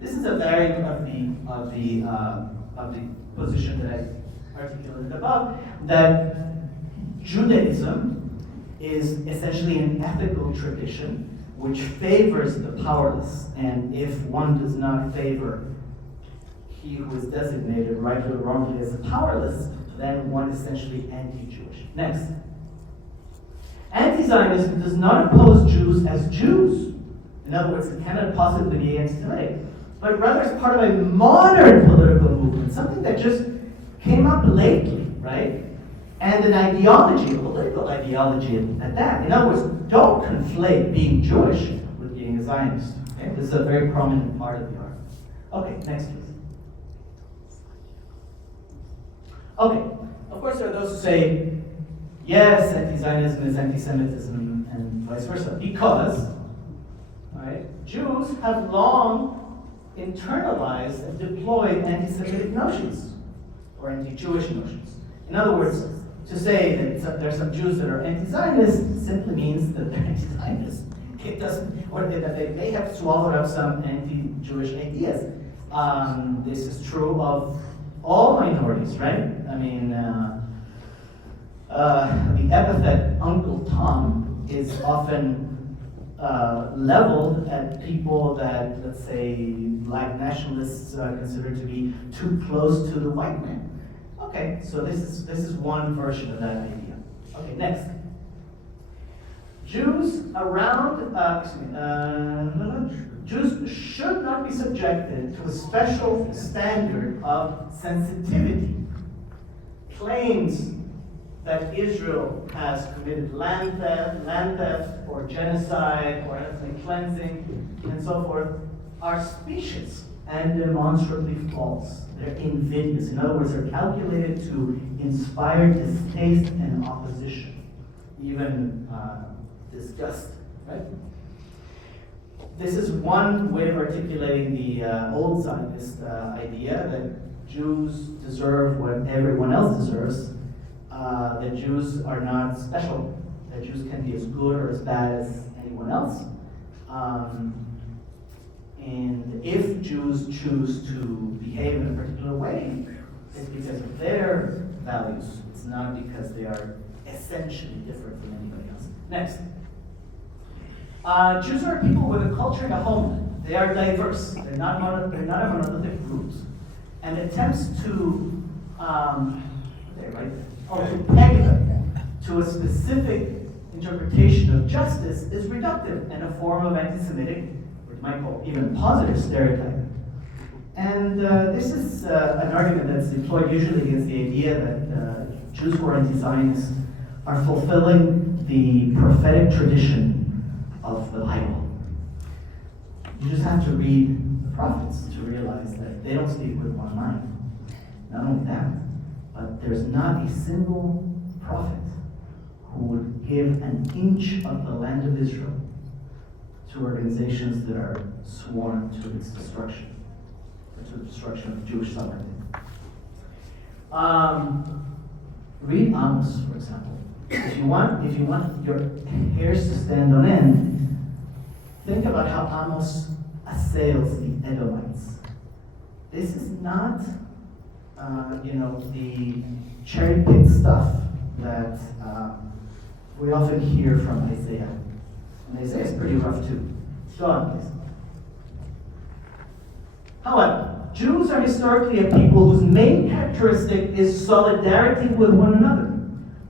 This is a variant of the position that I articulated above, that Judaism is essentially an ethical tradition which favors the powerless, and if one does not favor he who is designated rightly or wrongly as the powerless, then one is essentially anti-Jewish. Next. Anti-Zionism does not oppose Jews as Jews. In other words, it cannot possibly be anti-Semitic, but rather it's part of a modern political movement, something that just came up lately, right? And an ideology, a political ideology at that. In other words, don't conflate being Jewish with being a Zionist. Okay? This is a very prominent part of the argument. Okay, next please. Okay, of course there are those who say, yes, anti-Zionism is anti-Semitism and vice versa, because right, Jews have long internalized and deployed anti-Semitic notions, or anti-Jewish notions. In other words, to say that there are some Jews that are anti-Zionist simply means that they're anti-Zionist. It doesn't, or that they may have swallowed up some anti-Jewish ideas. This is true of all minorities, right? I mean, the epithet Uncle Tom is often leveled at people that, let's say, black nationalists consider to be too close to the white man. Okay, so this is one version of that idea. Okay, next. Jews Jews should not be subjected to a special standard of sensitivity. Claims that Israel has committed land theft, or genocide, or ethnic cleansing, and so forth, are specious and demonstrably false. They're invidious. In other words, they're calculated to inspire distaste and opposition, even disgust, right? This is one way of articulating the old Zionist idea that Jews deserve what everyone else deserves, that Jews are not special, that Jews can be as good or as bad as anyone else. And if Jews choose to behave in a particular way, it's because of their values. It's not because they are essentially different from anybody else. Next. Jews are people with a culture and a homeland. They are diverse. They're not a monolithic group. And attempts to to peg them to a specific interpretation of justice is reductive and a form of anti-Semitic, what you might call even positive stereotyping. And this is an argument that's employed usually against the idea that Jews who are anti-Zionist are fulfilling the prophetic tradition of the Bible. You just have to read the prophets to realize that they don't speak with one mind. Not only that, but there's not a single prophet who would give an inch of the land of Israel to organizations that are sworn to its destruction, or to the destruction of Jewish sovereignty. Read Amos, for example. If you want your hairs to stand on end, think about how Amos assails the Edomites. This is not, the cherry-picked stuff that we often hear from Isaiah. And Isaiah is pretty rough too. Go on, please. However, Jews are historically a people whose main characteristic is solidarity with one another.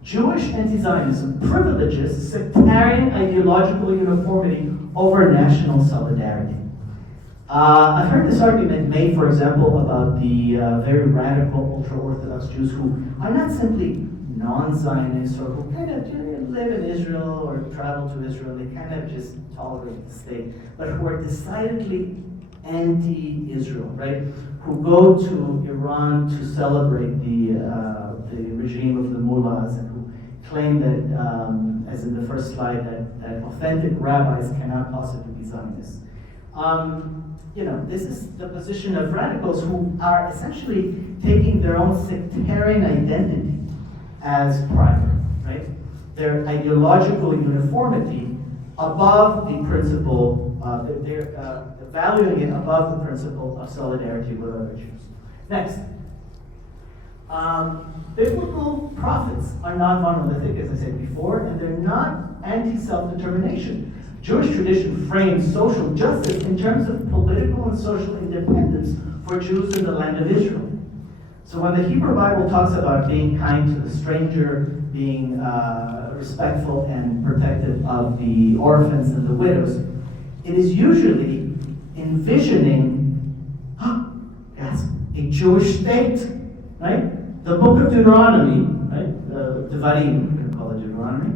Jewish anti-Zionism privileges sectarian ideological uniformity over national solidarity. I've heard this argument made, for example, about the very radical ultra-Orthodox Jews who are not simply non-Zionists or who kind of live in Israel or travel to Israel. They kind of just tolerate the state, but who are decidedly anti-Israel, right? Who go to Iran to celebrate the regime of the mullahs, and who claim that, as in the first slide, that authentic rabbis cannot possibly be Zionists. This is the position of radicals who are essentially taking their own sectarian identity as primary, right? Their ideological uniformity above the principle, they're valuing it above the principle of solidarity with other Jews. Next. Biblical prophets are not monolithic, as I said before, and they're not anti-self-determination. Jewish tradition frames social justice in terms of political and social independence for Jews in the land of Israel. So when the Hebrew Bible talks about being kind to the stranger, being respectful and protective of the orphans and the widows, it is usually envisioning a Jewish state, right? The book of Deuteronomy, right? Devarim, we're going to call it Deuteronomy,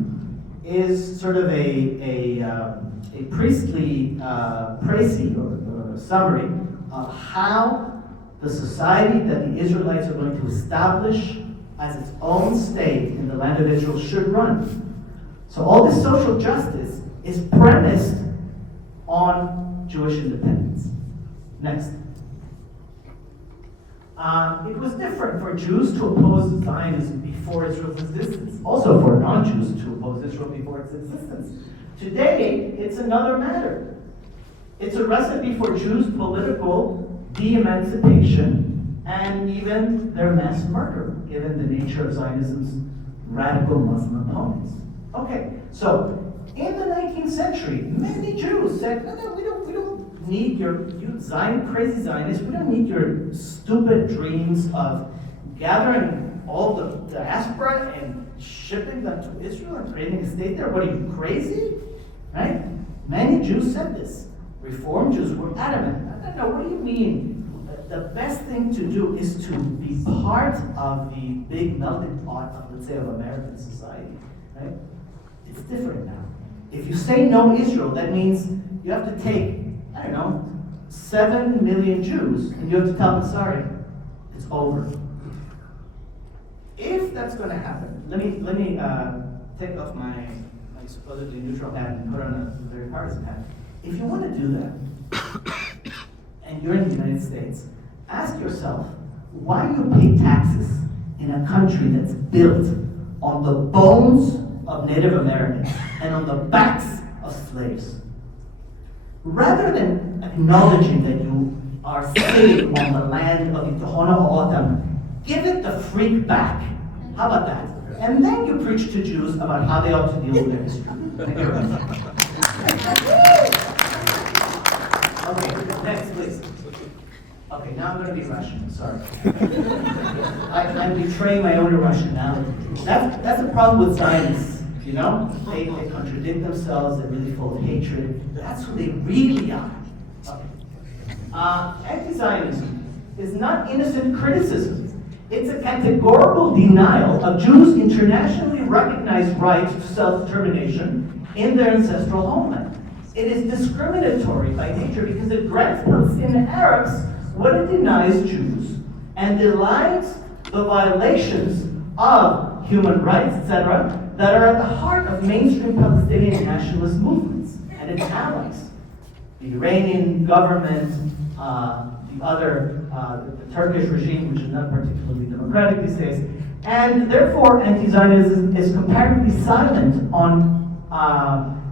is sort of a priestly précis or summary of how the society that the Israelites are going to establish as its own state in the land of Israel should run. So all this social justice is premised on Jewish independence. Next. It was different for Jews to oppose Zionism before Israel's existence, also for non-Jews to oppose Israel before its existence. Today, it's another matter. It's a recipe for Jews' political de-emancipation and even their mass murder, given the nature of Zionism's radical Muslim opponents. Okay, so in the 19th century, many Jews said, no, we don't need you crazy Zionists, we don't need your stupid dreams of gathering all the diaspora and shipping them to Israel and creating a state there. What are you, crazy? Right? Many Jews said this. Reform Jews were adamant. No, what do you mean? The best thing to do is to be part of the big melting pot of, let's say, of American society. Right? It's different now. If you say no Israel, that means you have to take, 7 million Jews, and you have to tell them, sorry, it's over. If that's going to happen, let me take off my supposedly neutral hat and put on a very partisan hat. If you want to do that, and you're in the United States, ask yourself why you pay taxes in a country that's built on the bones of Native Americans and on the backs of slaves. Rather than acknowledging that you are sitting on the land of the Tohono O'odham, give it the freak back. How about that? And then you preach to Jews about how they ought to deal with their history. Thank you very much. Okay, next, please. Okay, now I'm going to be Russian. Sorry. I'm betraying my own irrationality. That's the problem with Zionists. You know, they contradict themselves. They're really full of hatred. That's who they really are. Okay. Anti-Zionism is not innocent criticism. It's a categorical denial of Jews' internationally recognized right to self-determination in their ancestral homeland. It is discriminatory by nature because it grants Palestinian Arabs what it denies Jews and delights the violations of human rights, etc., that are at the heart of mainstream Palestinian nationalist movements and its allies. The Iranian government, the Turkish regime, which is not particularly democratic these days, and therefore anti-Zionism is comparatively silent on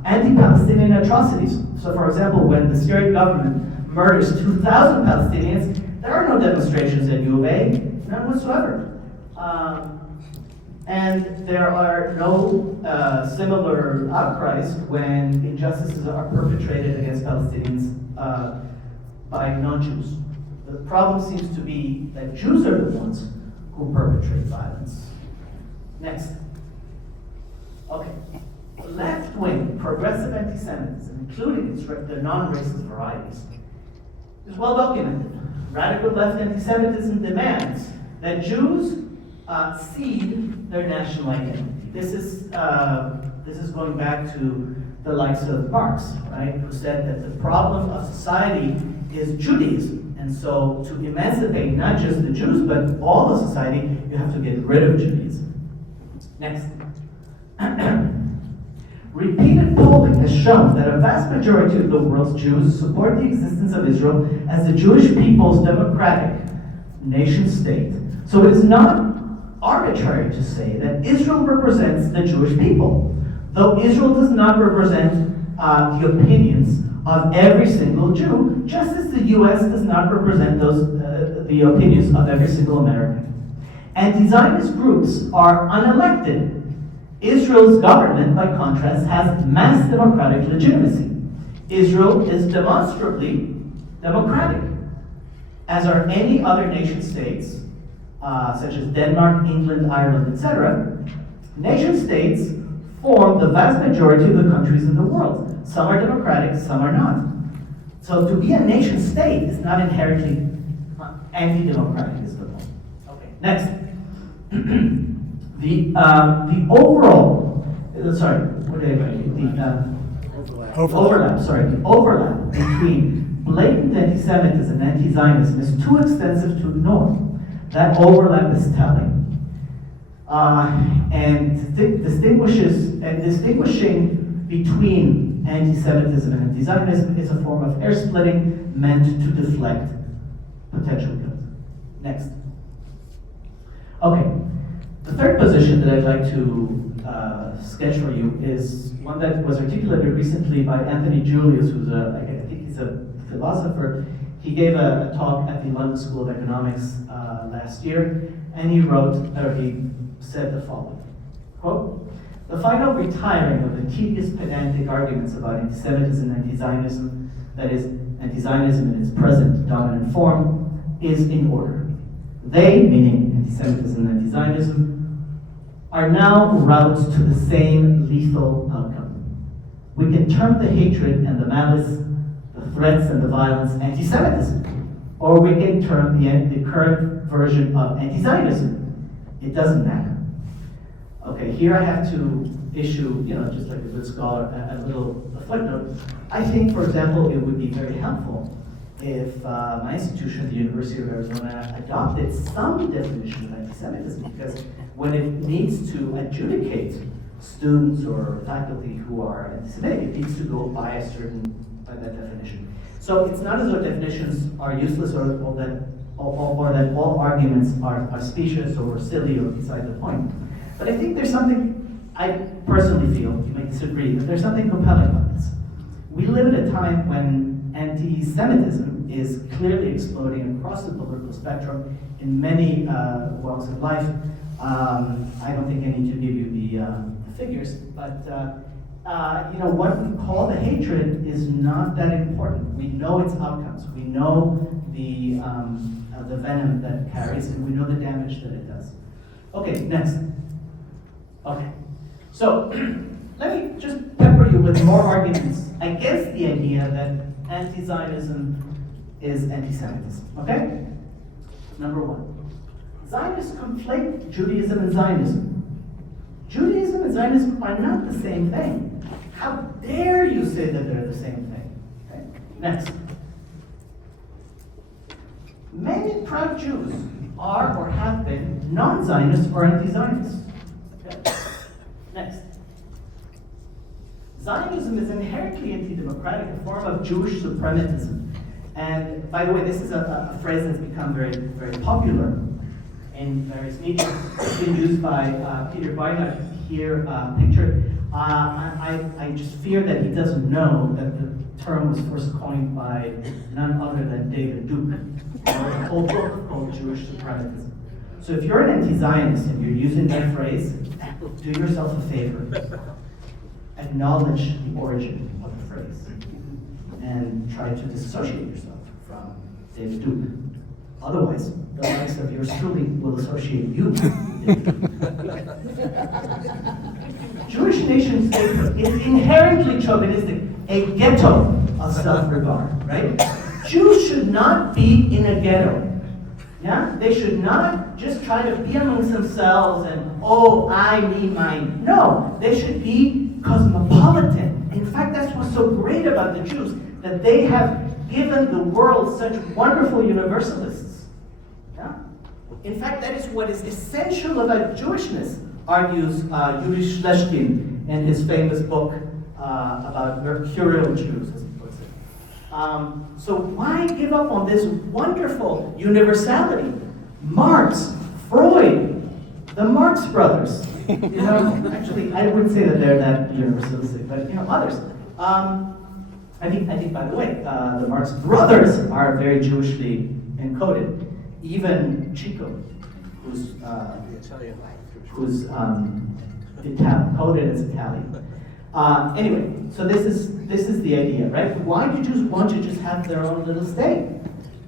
anti-Palestinian atrocities. So for example, when the Syrian government murders 2,000 Palestinians, there are no demonstrations at UofA, none whatsoever. And there are no similar outcries when injustices are perpetrated against Palestinians by non-Jews. The problem seems to be that Jews are the ones who perpetrate violence. Next. Okay. Left-wing progressive anti-Semitism, including the non-racist varieties, is well documented. Radical left anti-Semitism demands that Jews cede their national identity. This is going back to the likes of Marx, right, who said that the problem of society is Judaism, and so to emancipate not just the Jews but all the society, you have to get rid of Judaism. Next. Repeated polling has shown that a vast majority of the world's Jews support the existence of Israel as the Jewish people's democratic nation state. So it is not arbitrary to say that Israel represents the Jewish people, though Israel does not represent the opinions of every single Jew, just as the U.S. does not represent the opinions of every single American. Anti-Zionist groups are unelected. Israel's government, by contrast, has mass democratic legitimacy. Israel is demonstrably democratic, as are any other nation states, such as Denmark, England, Ireland, etc. Nation states form the vast majority of the countries in the world. Some are democratic, some are not. So to be a nation state is not inherently anti-democratic, is the point. Okay, next. The overall, sorry, what did I write? The overlap between blatant anti-Semitism and anti-Zionism is too extensive to ignore. That overlap is telling. And distinguishing between anti-Semitism and anti-Zionism is a form of hair splitting meant to deflect potential guilt. Next. Okay, the third position that I'd like to sketch for you is one that was articulated recently by Anthony Julius, who's I think he's a philosopher. He gave a talk at the London School of Economics last year, and he said the following, quote, "The final retiring of the tedious pedantic arguments about anti-Semitism and anti-Zionism, that is, anti-Zionism in its present dominant form, is in order. They," meaning anti-Semitism and anti-Zionism, "are now routes to the same lethal outcome. We can term the hatred and the malice, the threats and the violence anti-Semitism, or we can term the current version of anti-Zionism. It doesn't matter." Okay, here I have to issue, just like a good scholar, a footnote. I think, for example, it would be very helpful if my institution, the University of Arizona, adopted some definition of anti-Semitism, because when it needs to adjudicate students or faculty who are anti-Semitic, it needs to go by that definition. So it's not as though definitions are useless or that all arguments are specious or silly or beside the point. But I think there's something, I personally feel, you may disagree, but there's something compelling about this. We live at a time when anti-Semitism is clearly exploding across the political spectrum in many walks of life. I don't think I need to give you the figures, but what we call the hatred is not that important. We know its outcomes. We know the venom that it carries, and we know the damage that it does. Okay, next. Okay, so let me just pepper you with more arguments against the idea that anti-Zionism is anti-Semitism, okay? Number one, Zionists conflate Judaism and Zionism. Judaism and Zionism are not the same thing. How dare you say that they're the same thing? Okay. Next. Many proud Jews are or have been non-Zionists or anti-Zionists. Okay. Next. Zionism is inherently anti-democratic, a form of Jewish suprematism. And by the way, this is a phrase that's become very, very popular in various media. It's been used by Peter Beinart here pictured. I just fear that he doesn't know that the term was first coined by none other than David Duke. He wrote a whole book called Jewish Suprematism. So if you're an anti-Zionist and you're using that phrase, do yourself a favor. Acknowledge the origin of the phrase and try to disassociate yourself from David Duke. Otherwise, the likes of yours truly will associate you with David Duke. Jewish nation statehood is inherently chauvinistic, a ghetto of self-regard, right? Jews should not be in a ghetto. Yeah? They should not just try to be amongst themselves and, oh, I, me, mine. No, they should be cosmopolitan. In fact, that's what's so great about the Jews, that they have given the world such wonderful universalists. Yeah? In fact, that is what is essential about Jewishness, argues Yuri Shleshkin in his famous book about mercurial Jews, as he puts it. So why give up on this wonderful universality? Marx, Freud, the Marx brothers. Actually, I wouldn't say that they're that universalistic, but others. I think, by the way, the Marx brothers are very Jewishly encoded. Even Chico, who's coded as Italian. Anyway, so this is the idea, right? Why do Jews want to just have their own little state?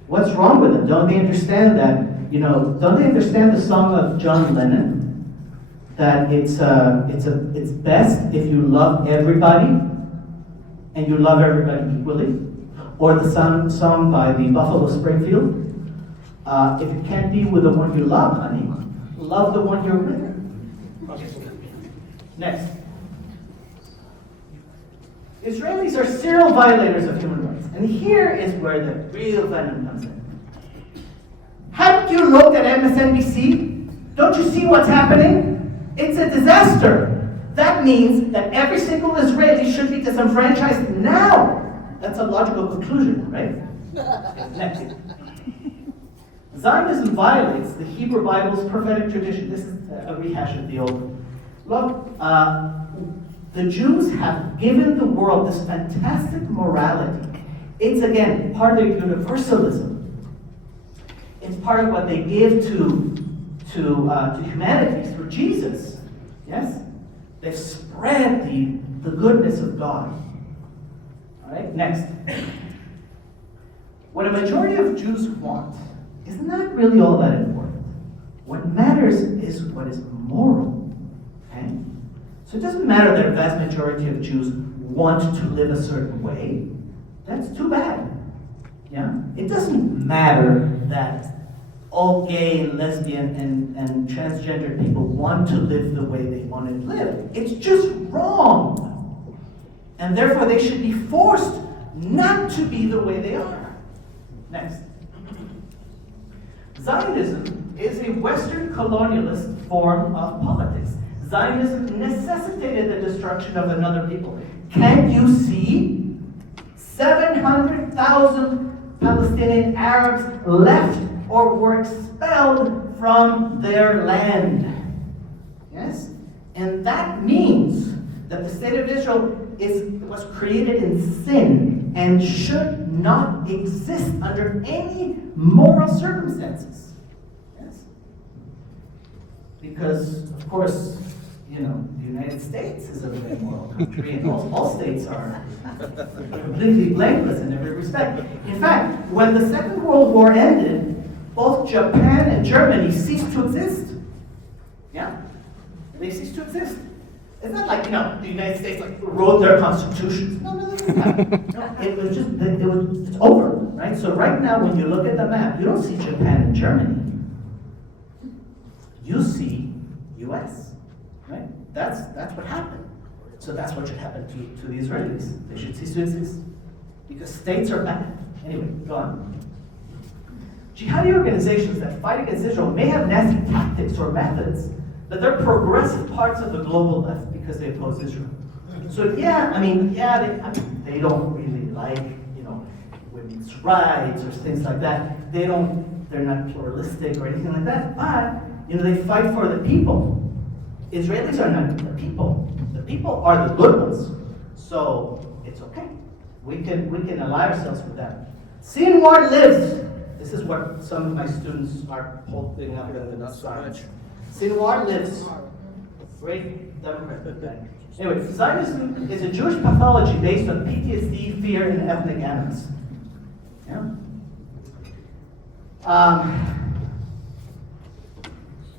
What's wrong with them? Don't they understand that? Don't they understand the song of John Lennon? That it's best if you love everybody and you love everybody equally, or the song by the Buffalo Springfield. If you can't be with the one you love, honey, love the one you're with. Okay. Next. Israelis are serial violators of human rights, And here is where the real venom comes in. Haven't you looked at MSNBC? Don't you see what's happening? It's a disaster. That means that every single Israeli should be disenfranchised now. That's a logical conclusion, right? Next. Zionism violates the Hebrew Bible's prophetic tradition. This is a rehash of the old. Look, the Jews have given the world this fantastic morality. It's, again, part of their universalism. It's part of what they give to humanity through Jesus. Yes? They've spread the goodness of God. All right, next. What a majority of Jews want is not really all that important. What matters is what is moral. Okay? So it doesn't matter that a vast majority of Jews want to live a certain way. That's too bad. Yeah? It doesn't matter that all gay and lesbian and transgender people want to live the way they want to live. It's just wrong. And therefore they should be forced not to be the way they are. Next. Zionism is a Western colonialist form of politics. Zionism necessitated the destruction of another people. Can't you see? 700,000 Palestinian Arabs left or were expelled from their land. Yes? And that means that the state of Israel was created in sin and should not exist under any moral circumstances. Yes? Because, of course, you know, the United States is a very moral country, and all states are completely blameless in every respect. In fact, when the Second World War ended, both Japan and Germany ceased to exist. Yeah? They ceased to exist. It's not like, you know, the United States like wrote their constitutions. No, it was just, it's over, right? So right now, when you look at the map, you don't see Japan and Germany. You see US, right? That's what happened. So that's what should happen to the Israelis. They should cease to exist. Because states are bad. Anyway, go on. Jihadi organizations that fight against Israel may have nasty tactics or methods, but they're progressive parts of the global left because they oppose Israel. So they don't really like, you know, women's rights or things like that. They're not pluralistic or anything like that, but, you know, they fight for the people. Israelis are not the people. The people are the good ones. So it's okay. We can ally ourselves with that. Sinwar lives. This is what some of my students are holding up in the signs. Sinwar lives. Great Democrat. Anyway, Zionism is a Jewish pathology based on PTSD, fear, and ethnic animus. Yeah?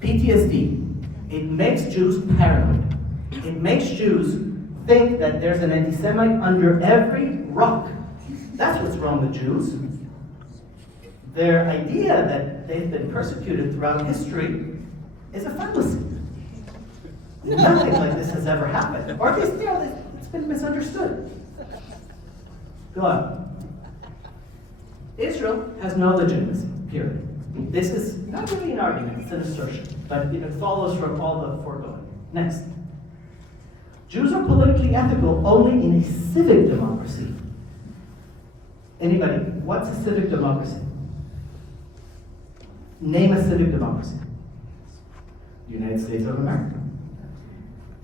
PTSD. It makes Jews paranoid. It makes Jews think that there's an anti-Semite under every rock. That's what's wrong with Jews. Their idea that they've been persecuted throughout history is a fallacy. Nothing like this has ever happened. Or at least, you know, it's been misunderstood. Go on. Israel has no legitimacy, period. This is not really an argument, it's an assertion. But it follows from all the foregoing. Next. Jews are politically ethical only in a civic democracy. Anybody, what's a civic democracy? Name a civic democracy. United States of America.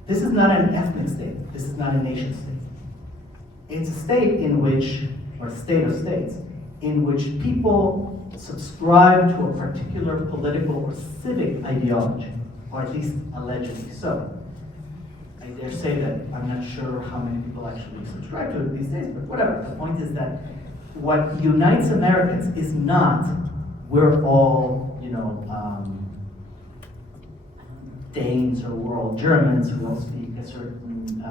This is not an ethnic state. This is not a nation state. It's a state in which, or a state of states, in which people subscribe to a particular political or civic ideology, or at least allegedly so. I dare say that I'm not sure how many people actually subscribe to it these days, but whatever. The point is that what unites Americans is not we're all, you know, Danes or we're all Germans who all speak a certain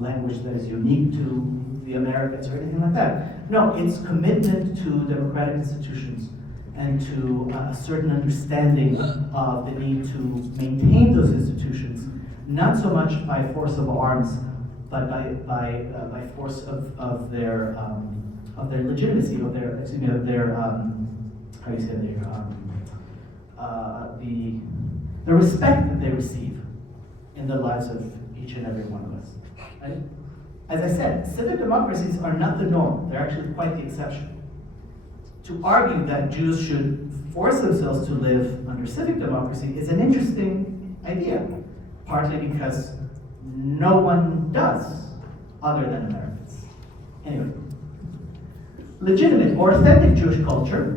language that is unique to the Americans or anything like that. No, it's commitment to democratic institutions and to a certain understanding of the need to maintain those institutions, not so much by force of arms by force of their legitimacy, of their how do you say the respect that they receive in the lives of each and every one of us. Right? As I said, civic democracies are not the norm; they're actually quite the exception. To argue that Jews should force themselves to live under civic democracy is an interesting idea, partly because no one does, other than Americans. Anyway, legitimate or authentic Jewish culture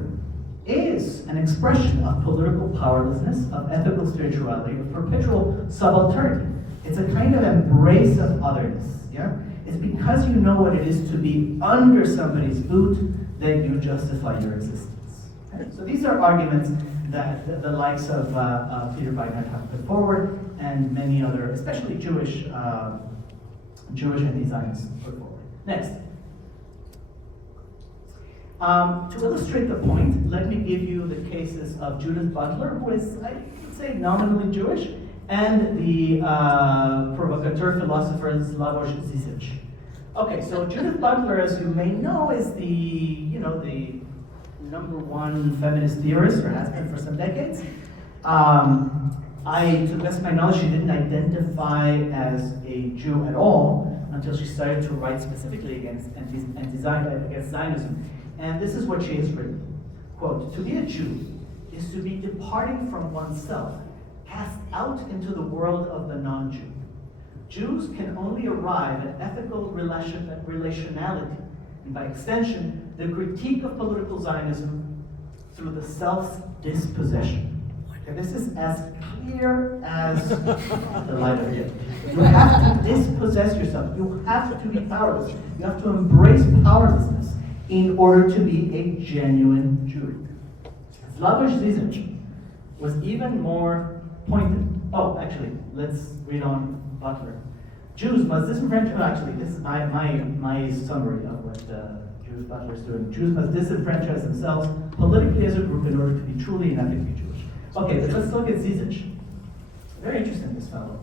is an expression of political powerlessness, of ethical spirituality, of perpetual subalternity. It's a kind of embrace of otherness. Yeah, it's because you know what it is to be under somebody's boot that you justify your existence. Okay? So these are arguments that the likes of Peter Weigand have put forward, and many other, especially Jewish anti-Zionists put forward. Next. To illustrate the point, let me give you the cases of Judith Butler, who is, I would say, nominally Jewish, and the provocateur philosopher Slavoj Žižek. Okay, so Judith Butler, as you may know, is the #1 feminist theorist, or has been for some decades. To the best of my knowledge, she didn't identify as a Jew at all until she started to write specifically against Zionism. And this is what she has written. Quote, "To be a Jew is to be departing from oneself, cast out into the world of the non-Jew. Jews can only arrive at ethical relationality, and by extension, the critique of political Zionism through the self's dispossession." Okay, this is as clear as the light of day. You have to dispossess yourself. You have to be powerless. You have to embrace powerlessness in order to be a genuine Jew. Slavoj Žižek was even more pointed. Oh, actually, let's read on Butler. Jews must disenfranchise. Oh, actually, this is my summary of what Judith Butler is doing. Jews must disenfranchise themselves politically as a group in order to be truly and ethically Jewish. Okay, but let's look at Žižek. Very interesting, this fellow.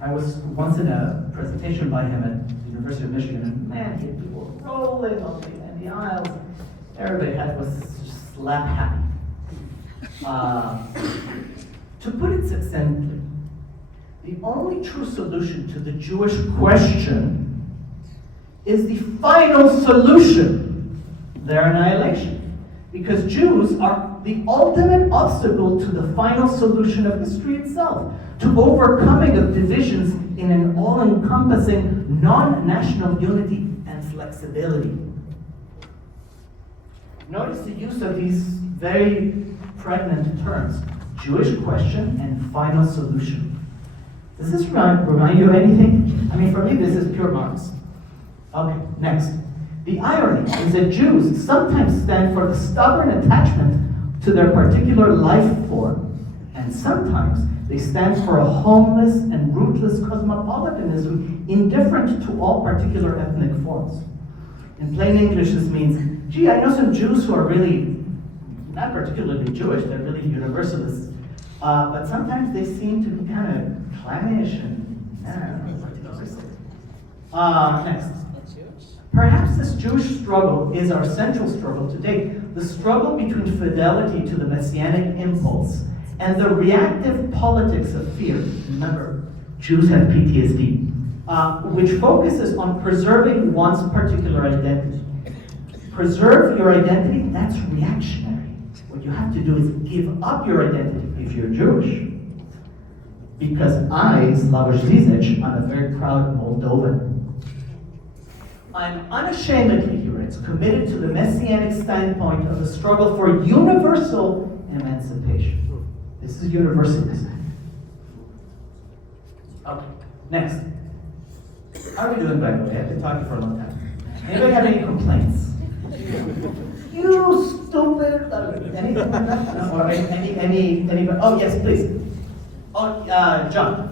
I was once in a presentation by him at the University of Michigan, and man, he had people rolling in the aisles. Everybody was just slap happy. To put it succinctly, the only true solution to the Jewish question is the final solution, their annihilation. Because Jews are the ultimate obstacle to the final solution of history itself, to overcoming of divisions in an all-encompassing non-national unity and flexibility. Notice the use of these very pregnant terms, Jewish question and final solution. Does this remind you of anything? I mean, for me, this is pure Marx. Okay, next. The irony is that Jews sometimes stand for the stubborn attachment to their particular life form, and sometimes they stand for a homeless and rootless cosmopolitanism indifferent to all particular ethnic forms. In plain English, this means, gee, I know some Jews who are really not particularly Jewish, they're really universalists, but sometimes they seem to be kind of clannish and, I don't know, next. Perhaps this Jewish struggle is our central struggle today, the struggle between fidelity to the messianic impulse and the reactive politics of fear. Remember, Jews have PTSD, which focuses on preserving one's particular identity. Preserve your identity, that's reactionary. What you have to do is give up your identity if you're Jewish. Because I, Slavoj Žižek, I'm a very proud Moldovan. I'm unashamedly, he writes, committed to the messianic standpoint of the struggle for universal emancipation. This is universalism. Okay, next. How are we doing, by the way? I've been talking for a long time. Anybody have any complaints? You stupid! Anything like that? No, or any? Oh, yes, please. Oh, John.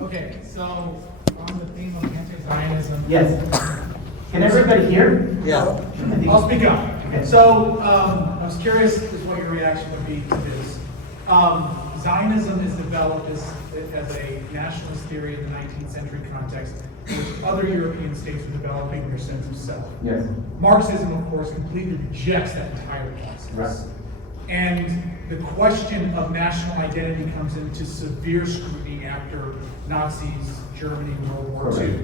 Okay, so on the theme of anti-Zionism. Yes. Can everybody hear? Yeah. I'll speak up. Okay. So I was curious as what your reaction would be to this. Zionism is developed as a nationalist theory in the 19th century context which other European states are developing their sense of self. Yes. Marxism, of course, completely rejects that entire process. Right. And the question of national identity comes into severe scrutiny after Nazis, Germany, World War II, Correct.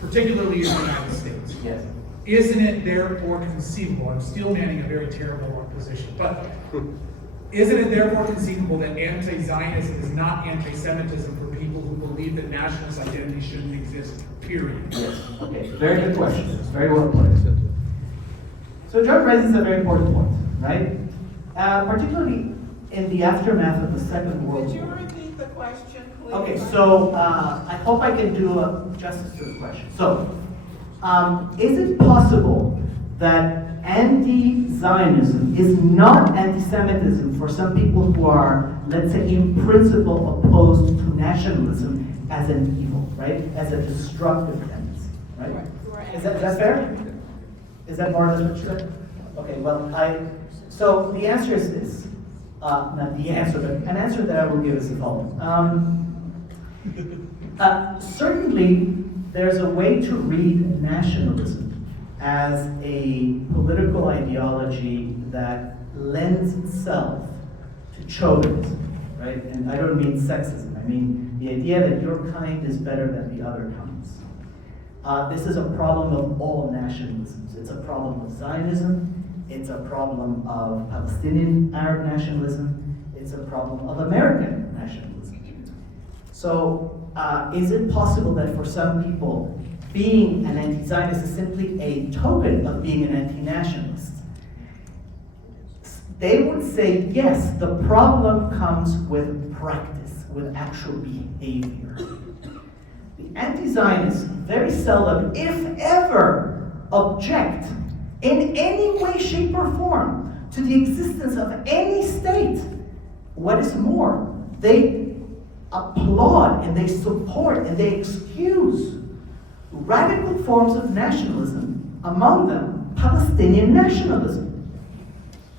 particularly in the United States. Yes. Isn't it therefore conceivable, I'm still manning a very terrible position, but isn't it therefore conceivable that anti-Zionism is not anti-Semitism for people who believe that nationalist identity shouldn't exist, period? Yes. Okay, very good question. It's very well put. So John raises a very important point, right? Particularly in the aftermath of the Second World War. Could you repeat the question, please? Okay, so I hope I can do justice to the question. So, is it possible that anti-Zionism is not anti-Semitism for some people who are, let's say, in principle opposed to nationalism as an evil, right? As a destructive tendency, right? Is that fair? Is that more or less what you said? Okay, well, so the answer is this. Not the answer, but an answer that I will give is the following. Certainly, there's a way to read nationalism as a political ideology that lends itself to chauvinism, right? And I don't mean sexism. I mean the idea that your kind is better than the other kinds. This is a problem of all nationalisms. It's a problem of Zionism. It's a problem of Palestinian Arab nationalism. It's a problem of American nationalism. So, is it possible that for some people, being an anti-Zionist is simply a token of being an anti-nationalist? They would say, yes, the problem comes with practice, with actual behavior. The anti-Zionists very seldom, if ever, object in any way, shape, or form to the existence of any state. What is more, they applaud and they support and they excuse radical forms of nationalism, among them Palestinian nationalism.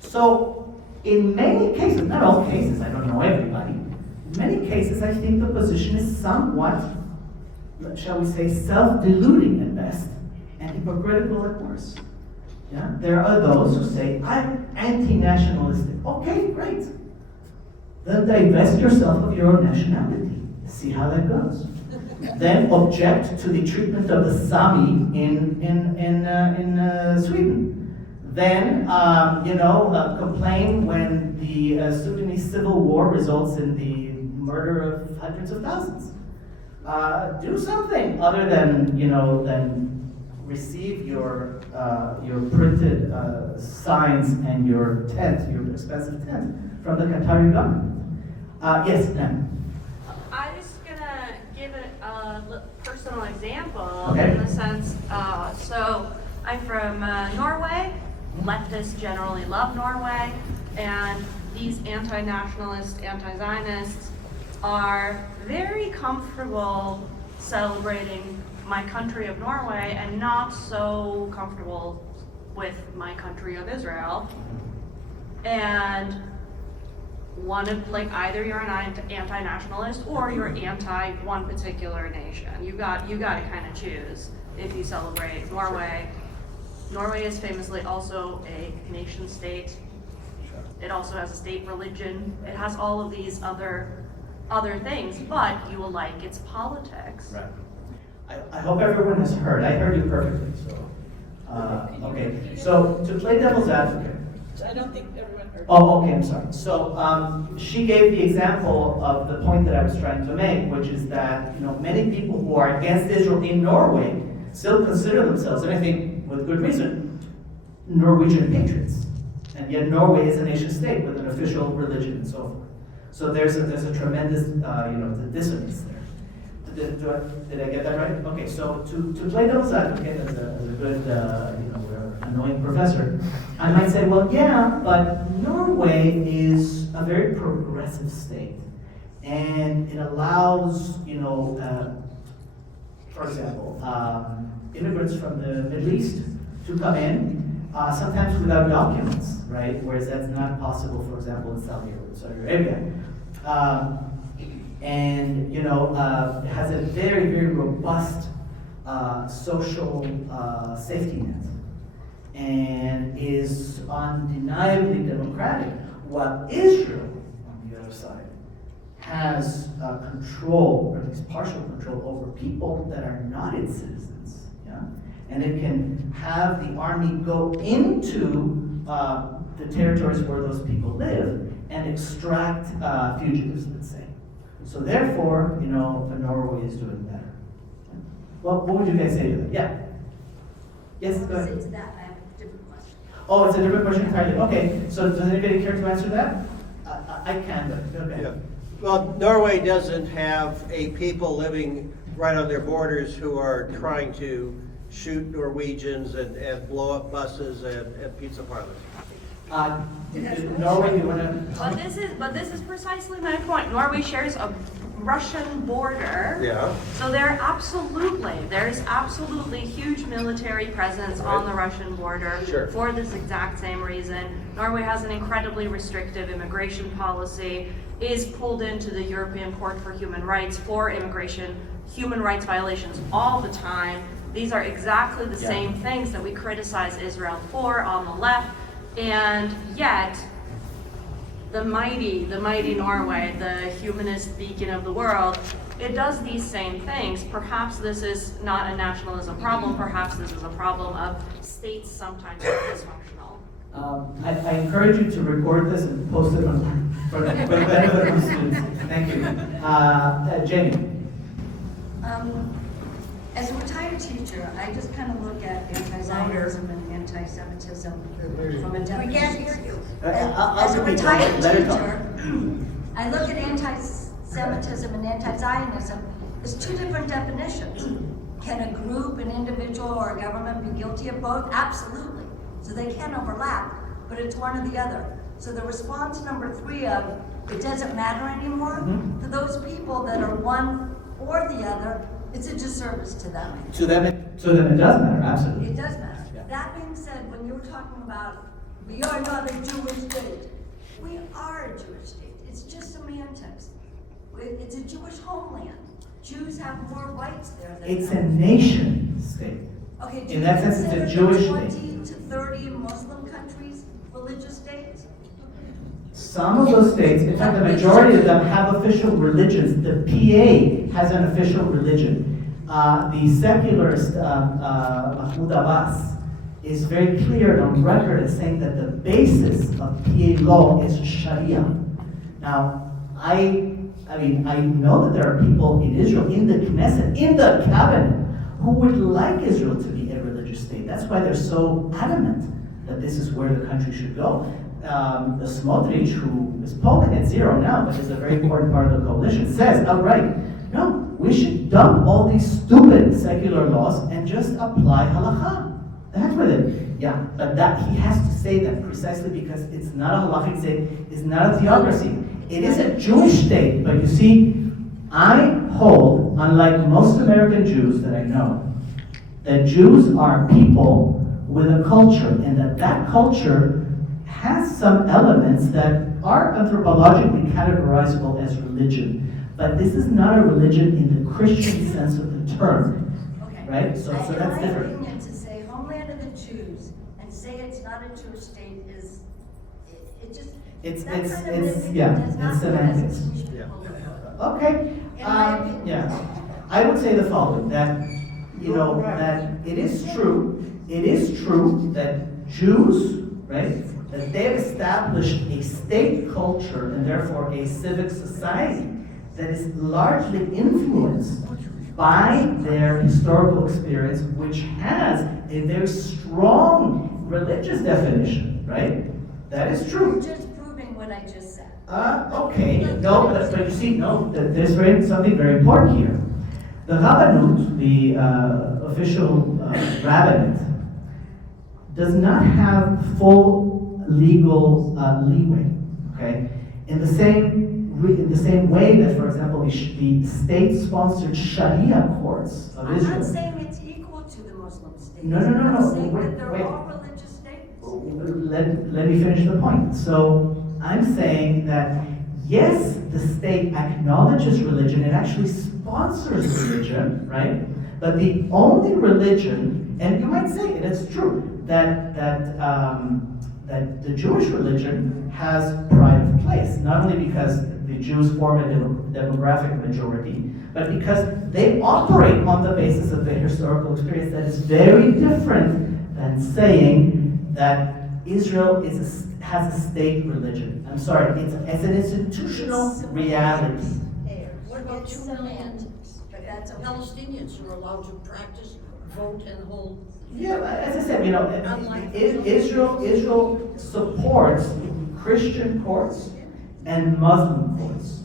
So, in many cases, not all cases, I don't know everybody, in many cases I think the position is somewhat, shall we say, self-deluding at best, and hypocritical at worst. Yeah? There are those who say, I'm anti-nationalistic. Okay, great. Then divest yourself of your own nationality. See how that goes. Then object to the treatment of the Sami in Sweden. Then, complain when the Sudanese civil war results in the murder of hundreds of thousands. Do something other than receive your printed signs and your tent, your expensive tent, from the Qatari government. Yes, ma'am. I'm just gonna give a personal example Okay. in the sense, so I'm from Norway. Leftists generally love Norway, and these anti-nationalists, anti-Zionists are very comfortable celebrating my country of Norway and not so comfortable with my country of Israel. And one of, like, either you're an anti-nationalist or you're anti one particular nation. You got to kind of choose if you celebrate Norway. Norway is famously also a nation state. It also has a state religion. It has all of these other things, but you will like its politics. Right. I hope everyone has heard. I heard you perfectly. So, okay. So to play devil's advocate. I don't think everyone heard. Oh, okay. I'm sorry. So she gave the example of the point that I was trying to make, which is that many people who are against Israel in Norway still consider themselves, and I think with good reason, Norwegian patriots. And yet Norway is a nation state with an official religion and so forth. So there's a tremendous dissonance there. Did I get that right? Okay, so to play devil's advocate as a good annoying professor, I might say, well, yeah, but Norway is a very progressive state, and it allows for example, immigrants from the Middle East to come in, sometimes without documents, right? Whereas that's not possible, for example, in Saudi Arabia. And it has a very, very robust social safety net and is undeniably democratic, while Israel, on the other side, has control, or at least partial control, over people that are not its citizens. Yeah? And it can have the army go into the territories where those people live and extract fugitives, let's say. So therefore, Norway is doing better. Yeah. Well, what would you guys say to that? Yeah? Yes, go ahead. To that, I have a different question. Oh, it's a different question entirely. Okay, so does anybody care to answer that? I can, but okay. Yeah. Well, Norway doesn't have a people living right on their borders who are trying to shoot Norwegians and blow up buses and pizza parlors. Norway, you want to? But this is precisely my point. Norway shares a Russian border. Yeah. So there's absolutely huge military presence on the Russian border Sure. for this exact same reason. Norway has an incredibly restrictive immigration policy, is pulled into the European Court for Human Rights for human rights violations all the time. These are exactly the same things that we criticize Israel for on the left, and yet the mighty Norway, the humanist beacon of the world, it does these same things. Perhaps this is not a nationalism problem, perhaps this is a problem of states sometimes are dysfunctional. I encourage you to record this and post it for the benefit of the students. Thank you. Jamie. As a retired teacher, I just kind of look at anti-Zionism and anti-Semitism from a different. We can't hear you. As a retired teacher, I look at anti-Semitism and anti-Zionism as two different definitions. Can a group, an individual, or a government be guilty of both? Absolutely. So they can overlap, but it's one or the other. So the response number 3 of it doesn't matter anymore, to those people that are one or the other, it's a disservice to them. To them it does matter, absolutely. It does matter. Yeah. That being said, when you were talking about we are not a Jewish state, we are a Jewish state. It's just semantics. It's a Jewish homeland. Jews have more rights there than It's a nation state. Okay, do in you that sense, it's a consider Jewish the 20 state. to 30 Muslim countries religious states? Some of those states, in fact, the majority of them have official religions. The PA has an official religion. The secularist Mahmoud Abbas is very clear on record as saying that the basis of PA law is Sharia. Now, I know that there are people in Israel, in the Knesset, in the cabinet, who would like Israel to be a religious state. That's why they're so adamant that this is where the country should go. The Smotrich, who is polling at 0 now, but is a very important part of the coalition, says outright, no, we should dump all these stupid secular laws and just apply halakha. That's what it. Yeah, but that he has to say that precisely because it's not a halakhic state, it's not a theocracy. It is a Jewish state, but you see, I hold, unlike most American Jews that I know, that Jews are people with a culture, and that culture has some elements that are anthropologically categorizable as religion. But this is not a religion in the Christian sense of the term. Okay. Right? So that's different. In my opinion, to say homeland of the Jews and say it's not a Jewish state is, it just, It's that kind of semantics. Yeah. Okay. In my opinion. Yeah. I would say the following, that, that it is true that Jews, right, that they've established a state culture and therefore a civic society that is largely influenced by their historical experience, which has a very strong religious definition, right? That is true. You're just proving what I just said. Okay. No, but you see, there's something very important here. The Rabbanut, the official rabbinate, does not have full legal leeway. Okay, in the same way that, for example, the state-sponsored Sharia courts of Israel. I'm not saying it's equal to the Muslim states. No. I'm saying that they're Wait. all religious states. Let me finish the point. So I'm saying that yes, the state acknowledges religion, it actually sponsors religion, right? But the only religion, and you might say, and it's true, that the Jewish religion has pride of place, not only because the Jews form a demographic majority, but because they operate on the basis of their historical experience that is very different than saying that Israel has a state religion. I'm sorry, it's an institutional reality. What about land? Palestinians who are allowed to practice, vote, and hold. Yeah, as I said, Israel supports Christian courts and Muslim courts.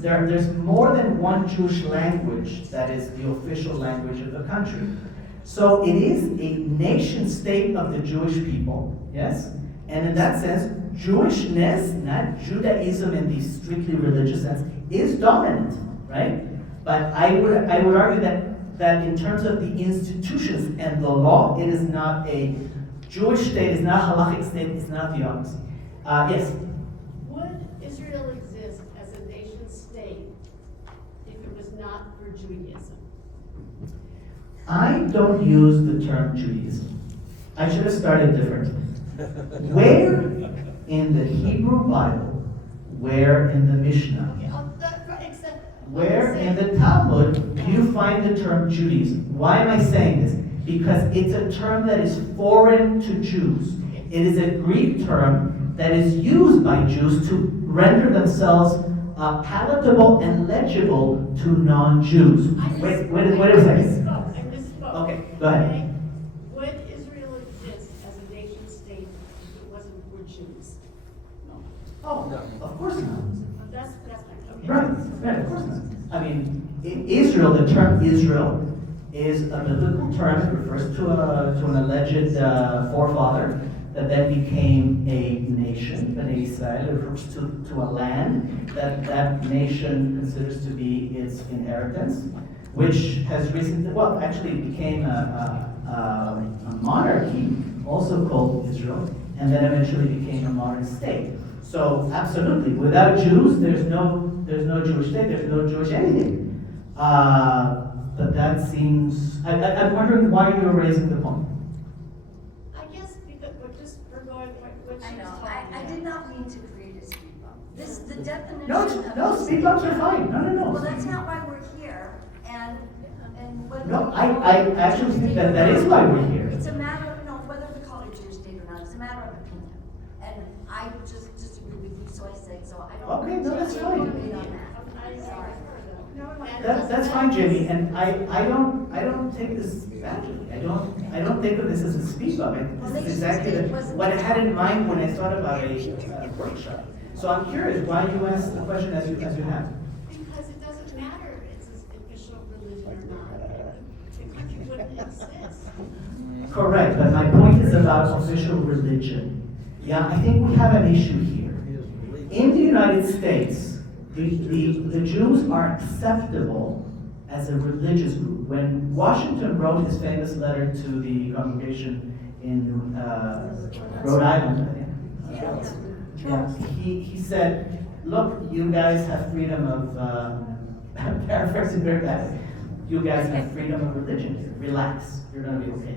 There's more than one Jewish language that is the official language of the country. So it is a nation state of the Jewish people, yes? And in that sense, Jewishness, not Judaism in the strictly religious sense, is dominant, right? But I would argue that in terms of the institutions and the law, it is not a Jewish state, it's not a halachic state, it's not theocracy. Yes? Would Israel exist as a nation state if it was not for Judaism? I don't use the term Judaism. I should have started differently. Where in the Hebrew Bible, where in the Mishnah, where in the Talmud do you find the term Judaism? Why am I saying this? Because it's a term that is foreign to Jews. It is a Greek term that is used by Jews to render themselves palatable and legible to non-Jews. Wait a second. I misspoke. Okay, go ahead. Okay? Would Israel exist as a nation state if it wasn't for Jews? Oh, no, of course not. That's okay. Right, of course not. I mean, in Israel, the term Israel is a biblical term. It refers to an alleged forefather that then became a nation, Bnei Israel. It refers to a land that nation considers to be its inheritance, which has recently, well, actually became a monarchy, also called Israel, and then eventually became a modern state. So absolutely, without Jews, there's no Jewish state, there's no Jewish anything. But that seems, I'm wondering why you're raising the point. I guess because we're going what I know, I did not mean to create a speed bump. The definition No, speed bumps are fine. No. Well, that's not why we're here, and what. No, I actually think that is why we're here. It's a matter of, whether to call it Jewish state or not, it's a matter of opinion. And I just disagree with you, so I say, so I don't. Okay, no, that's fine. Debate on that. Sorry. That's fine, Jamie, and I don't take this badly. I don't think of this as a speed bump. This is exactly what I had in mind when I thought about a workshop. So I'm curious why you asked the question as you have. Because it doesn't matter if it's an official religion or not. The country wouldn't exist. Correct, but my point is about official religion. Yeah, I think we have an issue here. In the United States, the Jews are acceptable as a religious group. When Washington wrote his famous letter to the congregation in Rhode Island, he said, look, you guys have freedom of, paraphrasing very bad, you guys have freedom of religion here. Relax, you're going to be okay.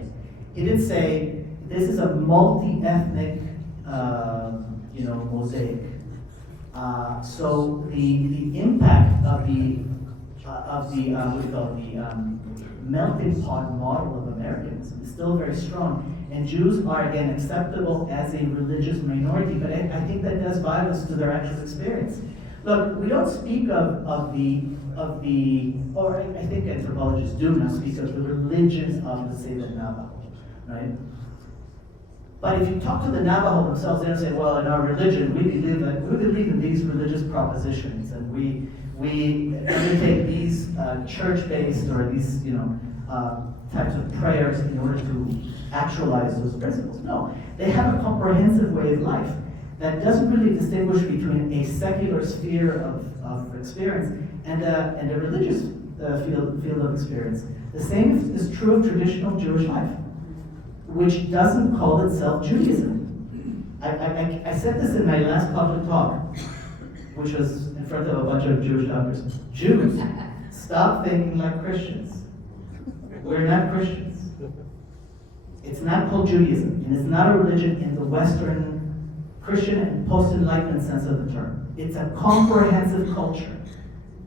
He did say, this is a multi-ethnic, mosaic. So the impact of the melting pot model of Americanism is still very strong, and Jews are again acceptable as a religious minority. But I think that does violence to their actual experience. Look, we don't speak of the, or I think anthropologists do now speak of the religions of, let's say, the Navajo, right? But if you talk to the Navajo themselves, they'll say, well, in our religion, we believe in these religious propositions, and we undertake these church-based or these, types of prayers in order to actualize those principles. No, they have a comprehensive way of life that doesn't really distinguish between a secular sphere of experience and a religious field of experience. The same is true of traditional Jewish life, which doesn't call itself Judaism. I said this in my last public talk, which was in front of a bunch of Jewish doctors. Jews, Stop thinking like Christians. We're not Christians. It's not called Judaism, and it's not a religion in the Western Christian and post-Enlightenment sense of the term. It's a comprehensive culture.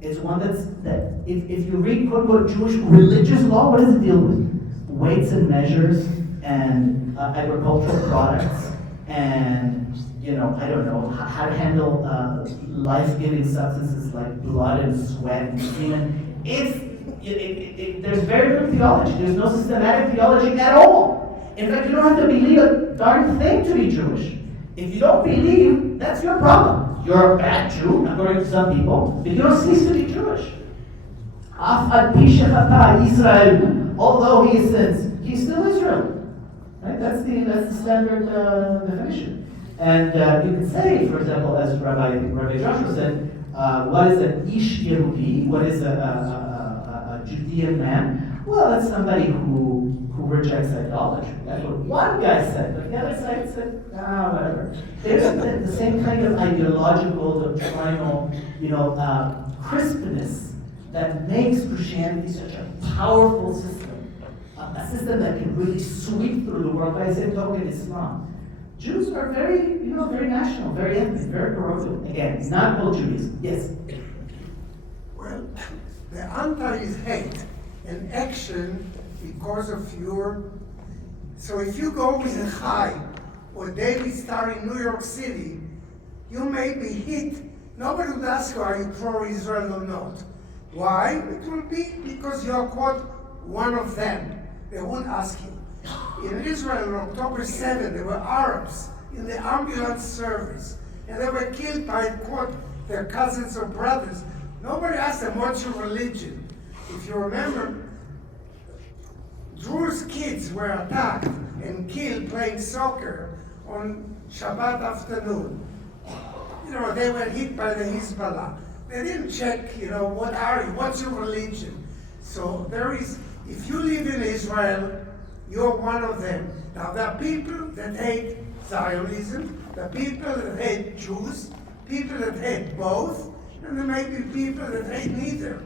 It's one that if you read quote-unquote Jewish religious law, what does it deal with? Weights and measures and agricultural products and, I don't know, how to handle life-giving substances like blood and sweat and semen. There's very little theology. There's no systematic theology at all. In fact, you don't have to believe a darn thing to be Jewish. If you don't believe, that's your problem. You're a bad Jew, according to some people, but you don't cease to be Jewish. Israel, although he sins, he's still Israel. Right? That's the standard definition. And you can say, for example, as Rabbi Joshua said, what is an Ish Yehudi? What is a Judean man? Well, that's somebody who rejects idolatry. That's what one guy said, but the other side said, whatever. There's the same kind of ideological, doctrinal, crispness that makes Christianity such a powerful system, a system that can really sweep through the world. By the same token, Islam. Jews are very, very national, very ethnic, very parochial. Again, not called Judaism. Yes. Well, the anti is hate and action because of your. So if you go with a Chai or David Starr in New York City, you may be hit. Nobody would ask you, are you pro-Israel or not? Why? It will be because you are quote one of them. They won't ask you. In Israel on October 7, there were Arabs in the ambulance service, and they were killed by quote their cousins or brothers. Nobody asked them, what's your religion? If you remember, Drew's kids were attacked and killed playing soccer on Shabbat afternoon. They were hit by the Hezbollah. They didn't check, what are you? What's your religion? So if you live in Israel, you're one of them. Now, there are people that hate Zionism, there are people that hate Jews, people that hate both, and there may be people that hate neither.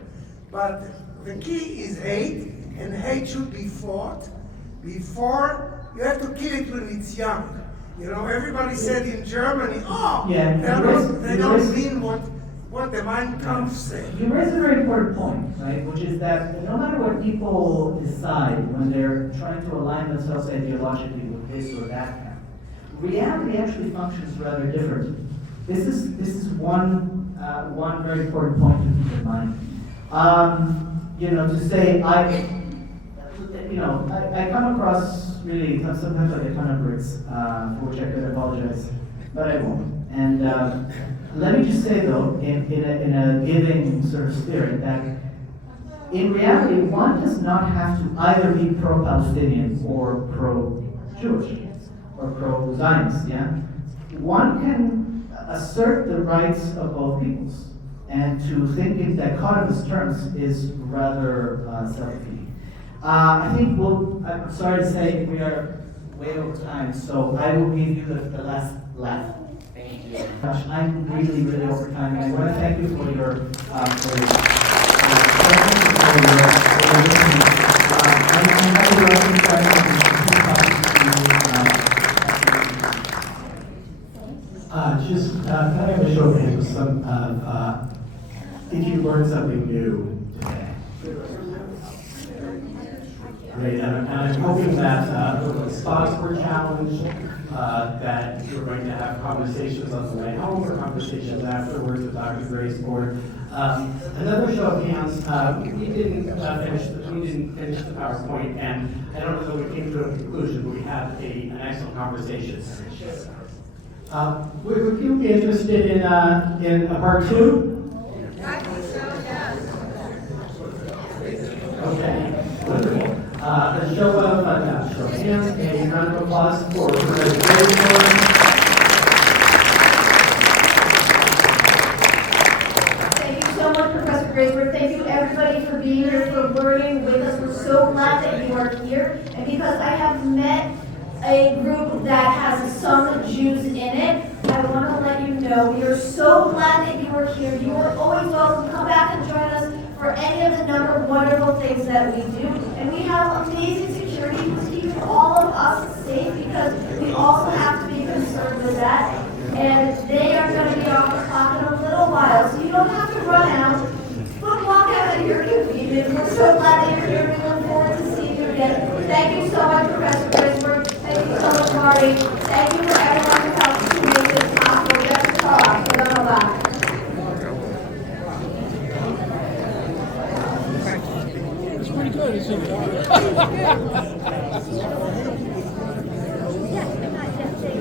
But the key is hate, and hate should be fought before you have to kill it when it's young. Everybody said in Germany, they don't mean what the Mein Kampf said. You raise a very important point, right? Which is that no matter what people decide when they're trying to align themselves ideologically with this or that camp, reality actually functions rather differently. This is one very important point to keep in mind. To say I come across really sometimes like a ton of bricks, for which I could apologize, but I won't. And let me just say though, in a giving sort of spirit, that in reality, one does not have to either be pro-Palestinian or pro-Jewish or pro-Zionist. Yeah, one can assert the rights of both peoples, and to think in dichotomous terms is rather self-defeating. I think I'm sorry to say we are way over time, so I will give you the last laugh. Thank you. Gosh, I'm really, really over time, and I want to thank you for your listening. Just kind of a show of hands with some if you learned something new today. Great, and I'm hoping that thoughts were challenged, that you're going to have conversations on the way home or conversations afterwards with Dr. Graizbord. Another show of hands, we didn't finish the PowerPoint, and I don't know if we came to a conclusion, but we had an excellent conversation. Would you be interested in a part 2? I think so, yes. Okay, wonderful. A show of hands, a round of applause for Professor Graizbord. Thank you so much, Professor Graizbord. Thank you, everybody, for being here, for learning with us. We're so glad that you are here. And because I have met a group that has some Jews in it, I want to let you know we are so glad that you are here. You are always welcome. Come back and join us for any of the number of wonderful things that we do. And we have amazing security who's keeping all of us safe because we also have to be concerned with that. And they are going to be off the clock in a little while, so you don't have to run out. But walk out at your convenience. We're so glad that you're here. We look forward to seeing you again. Thank you so much, Professor Graizbord. Thank you so much, Marty. Thank you for everyone who helped to make this possible. Yes, It's pretty good, isn't it?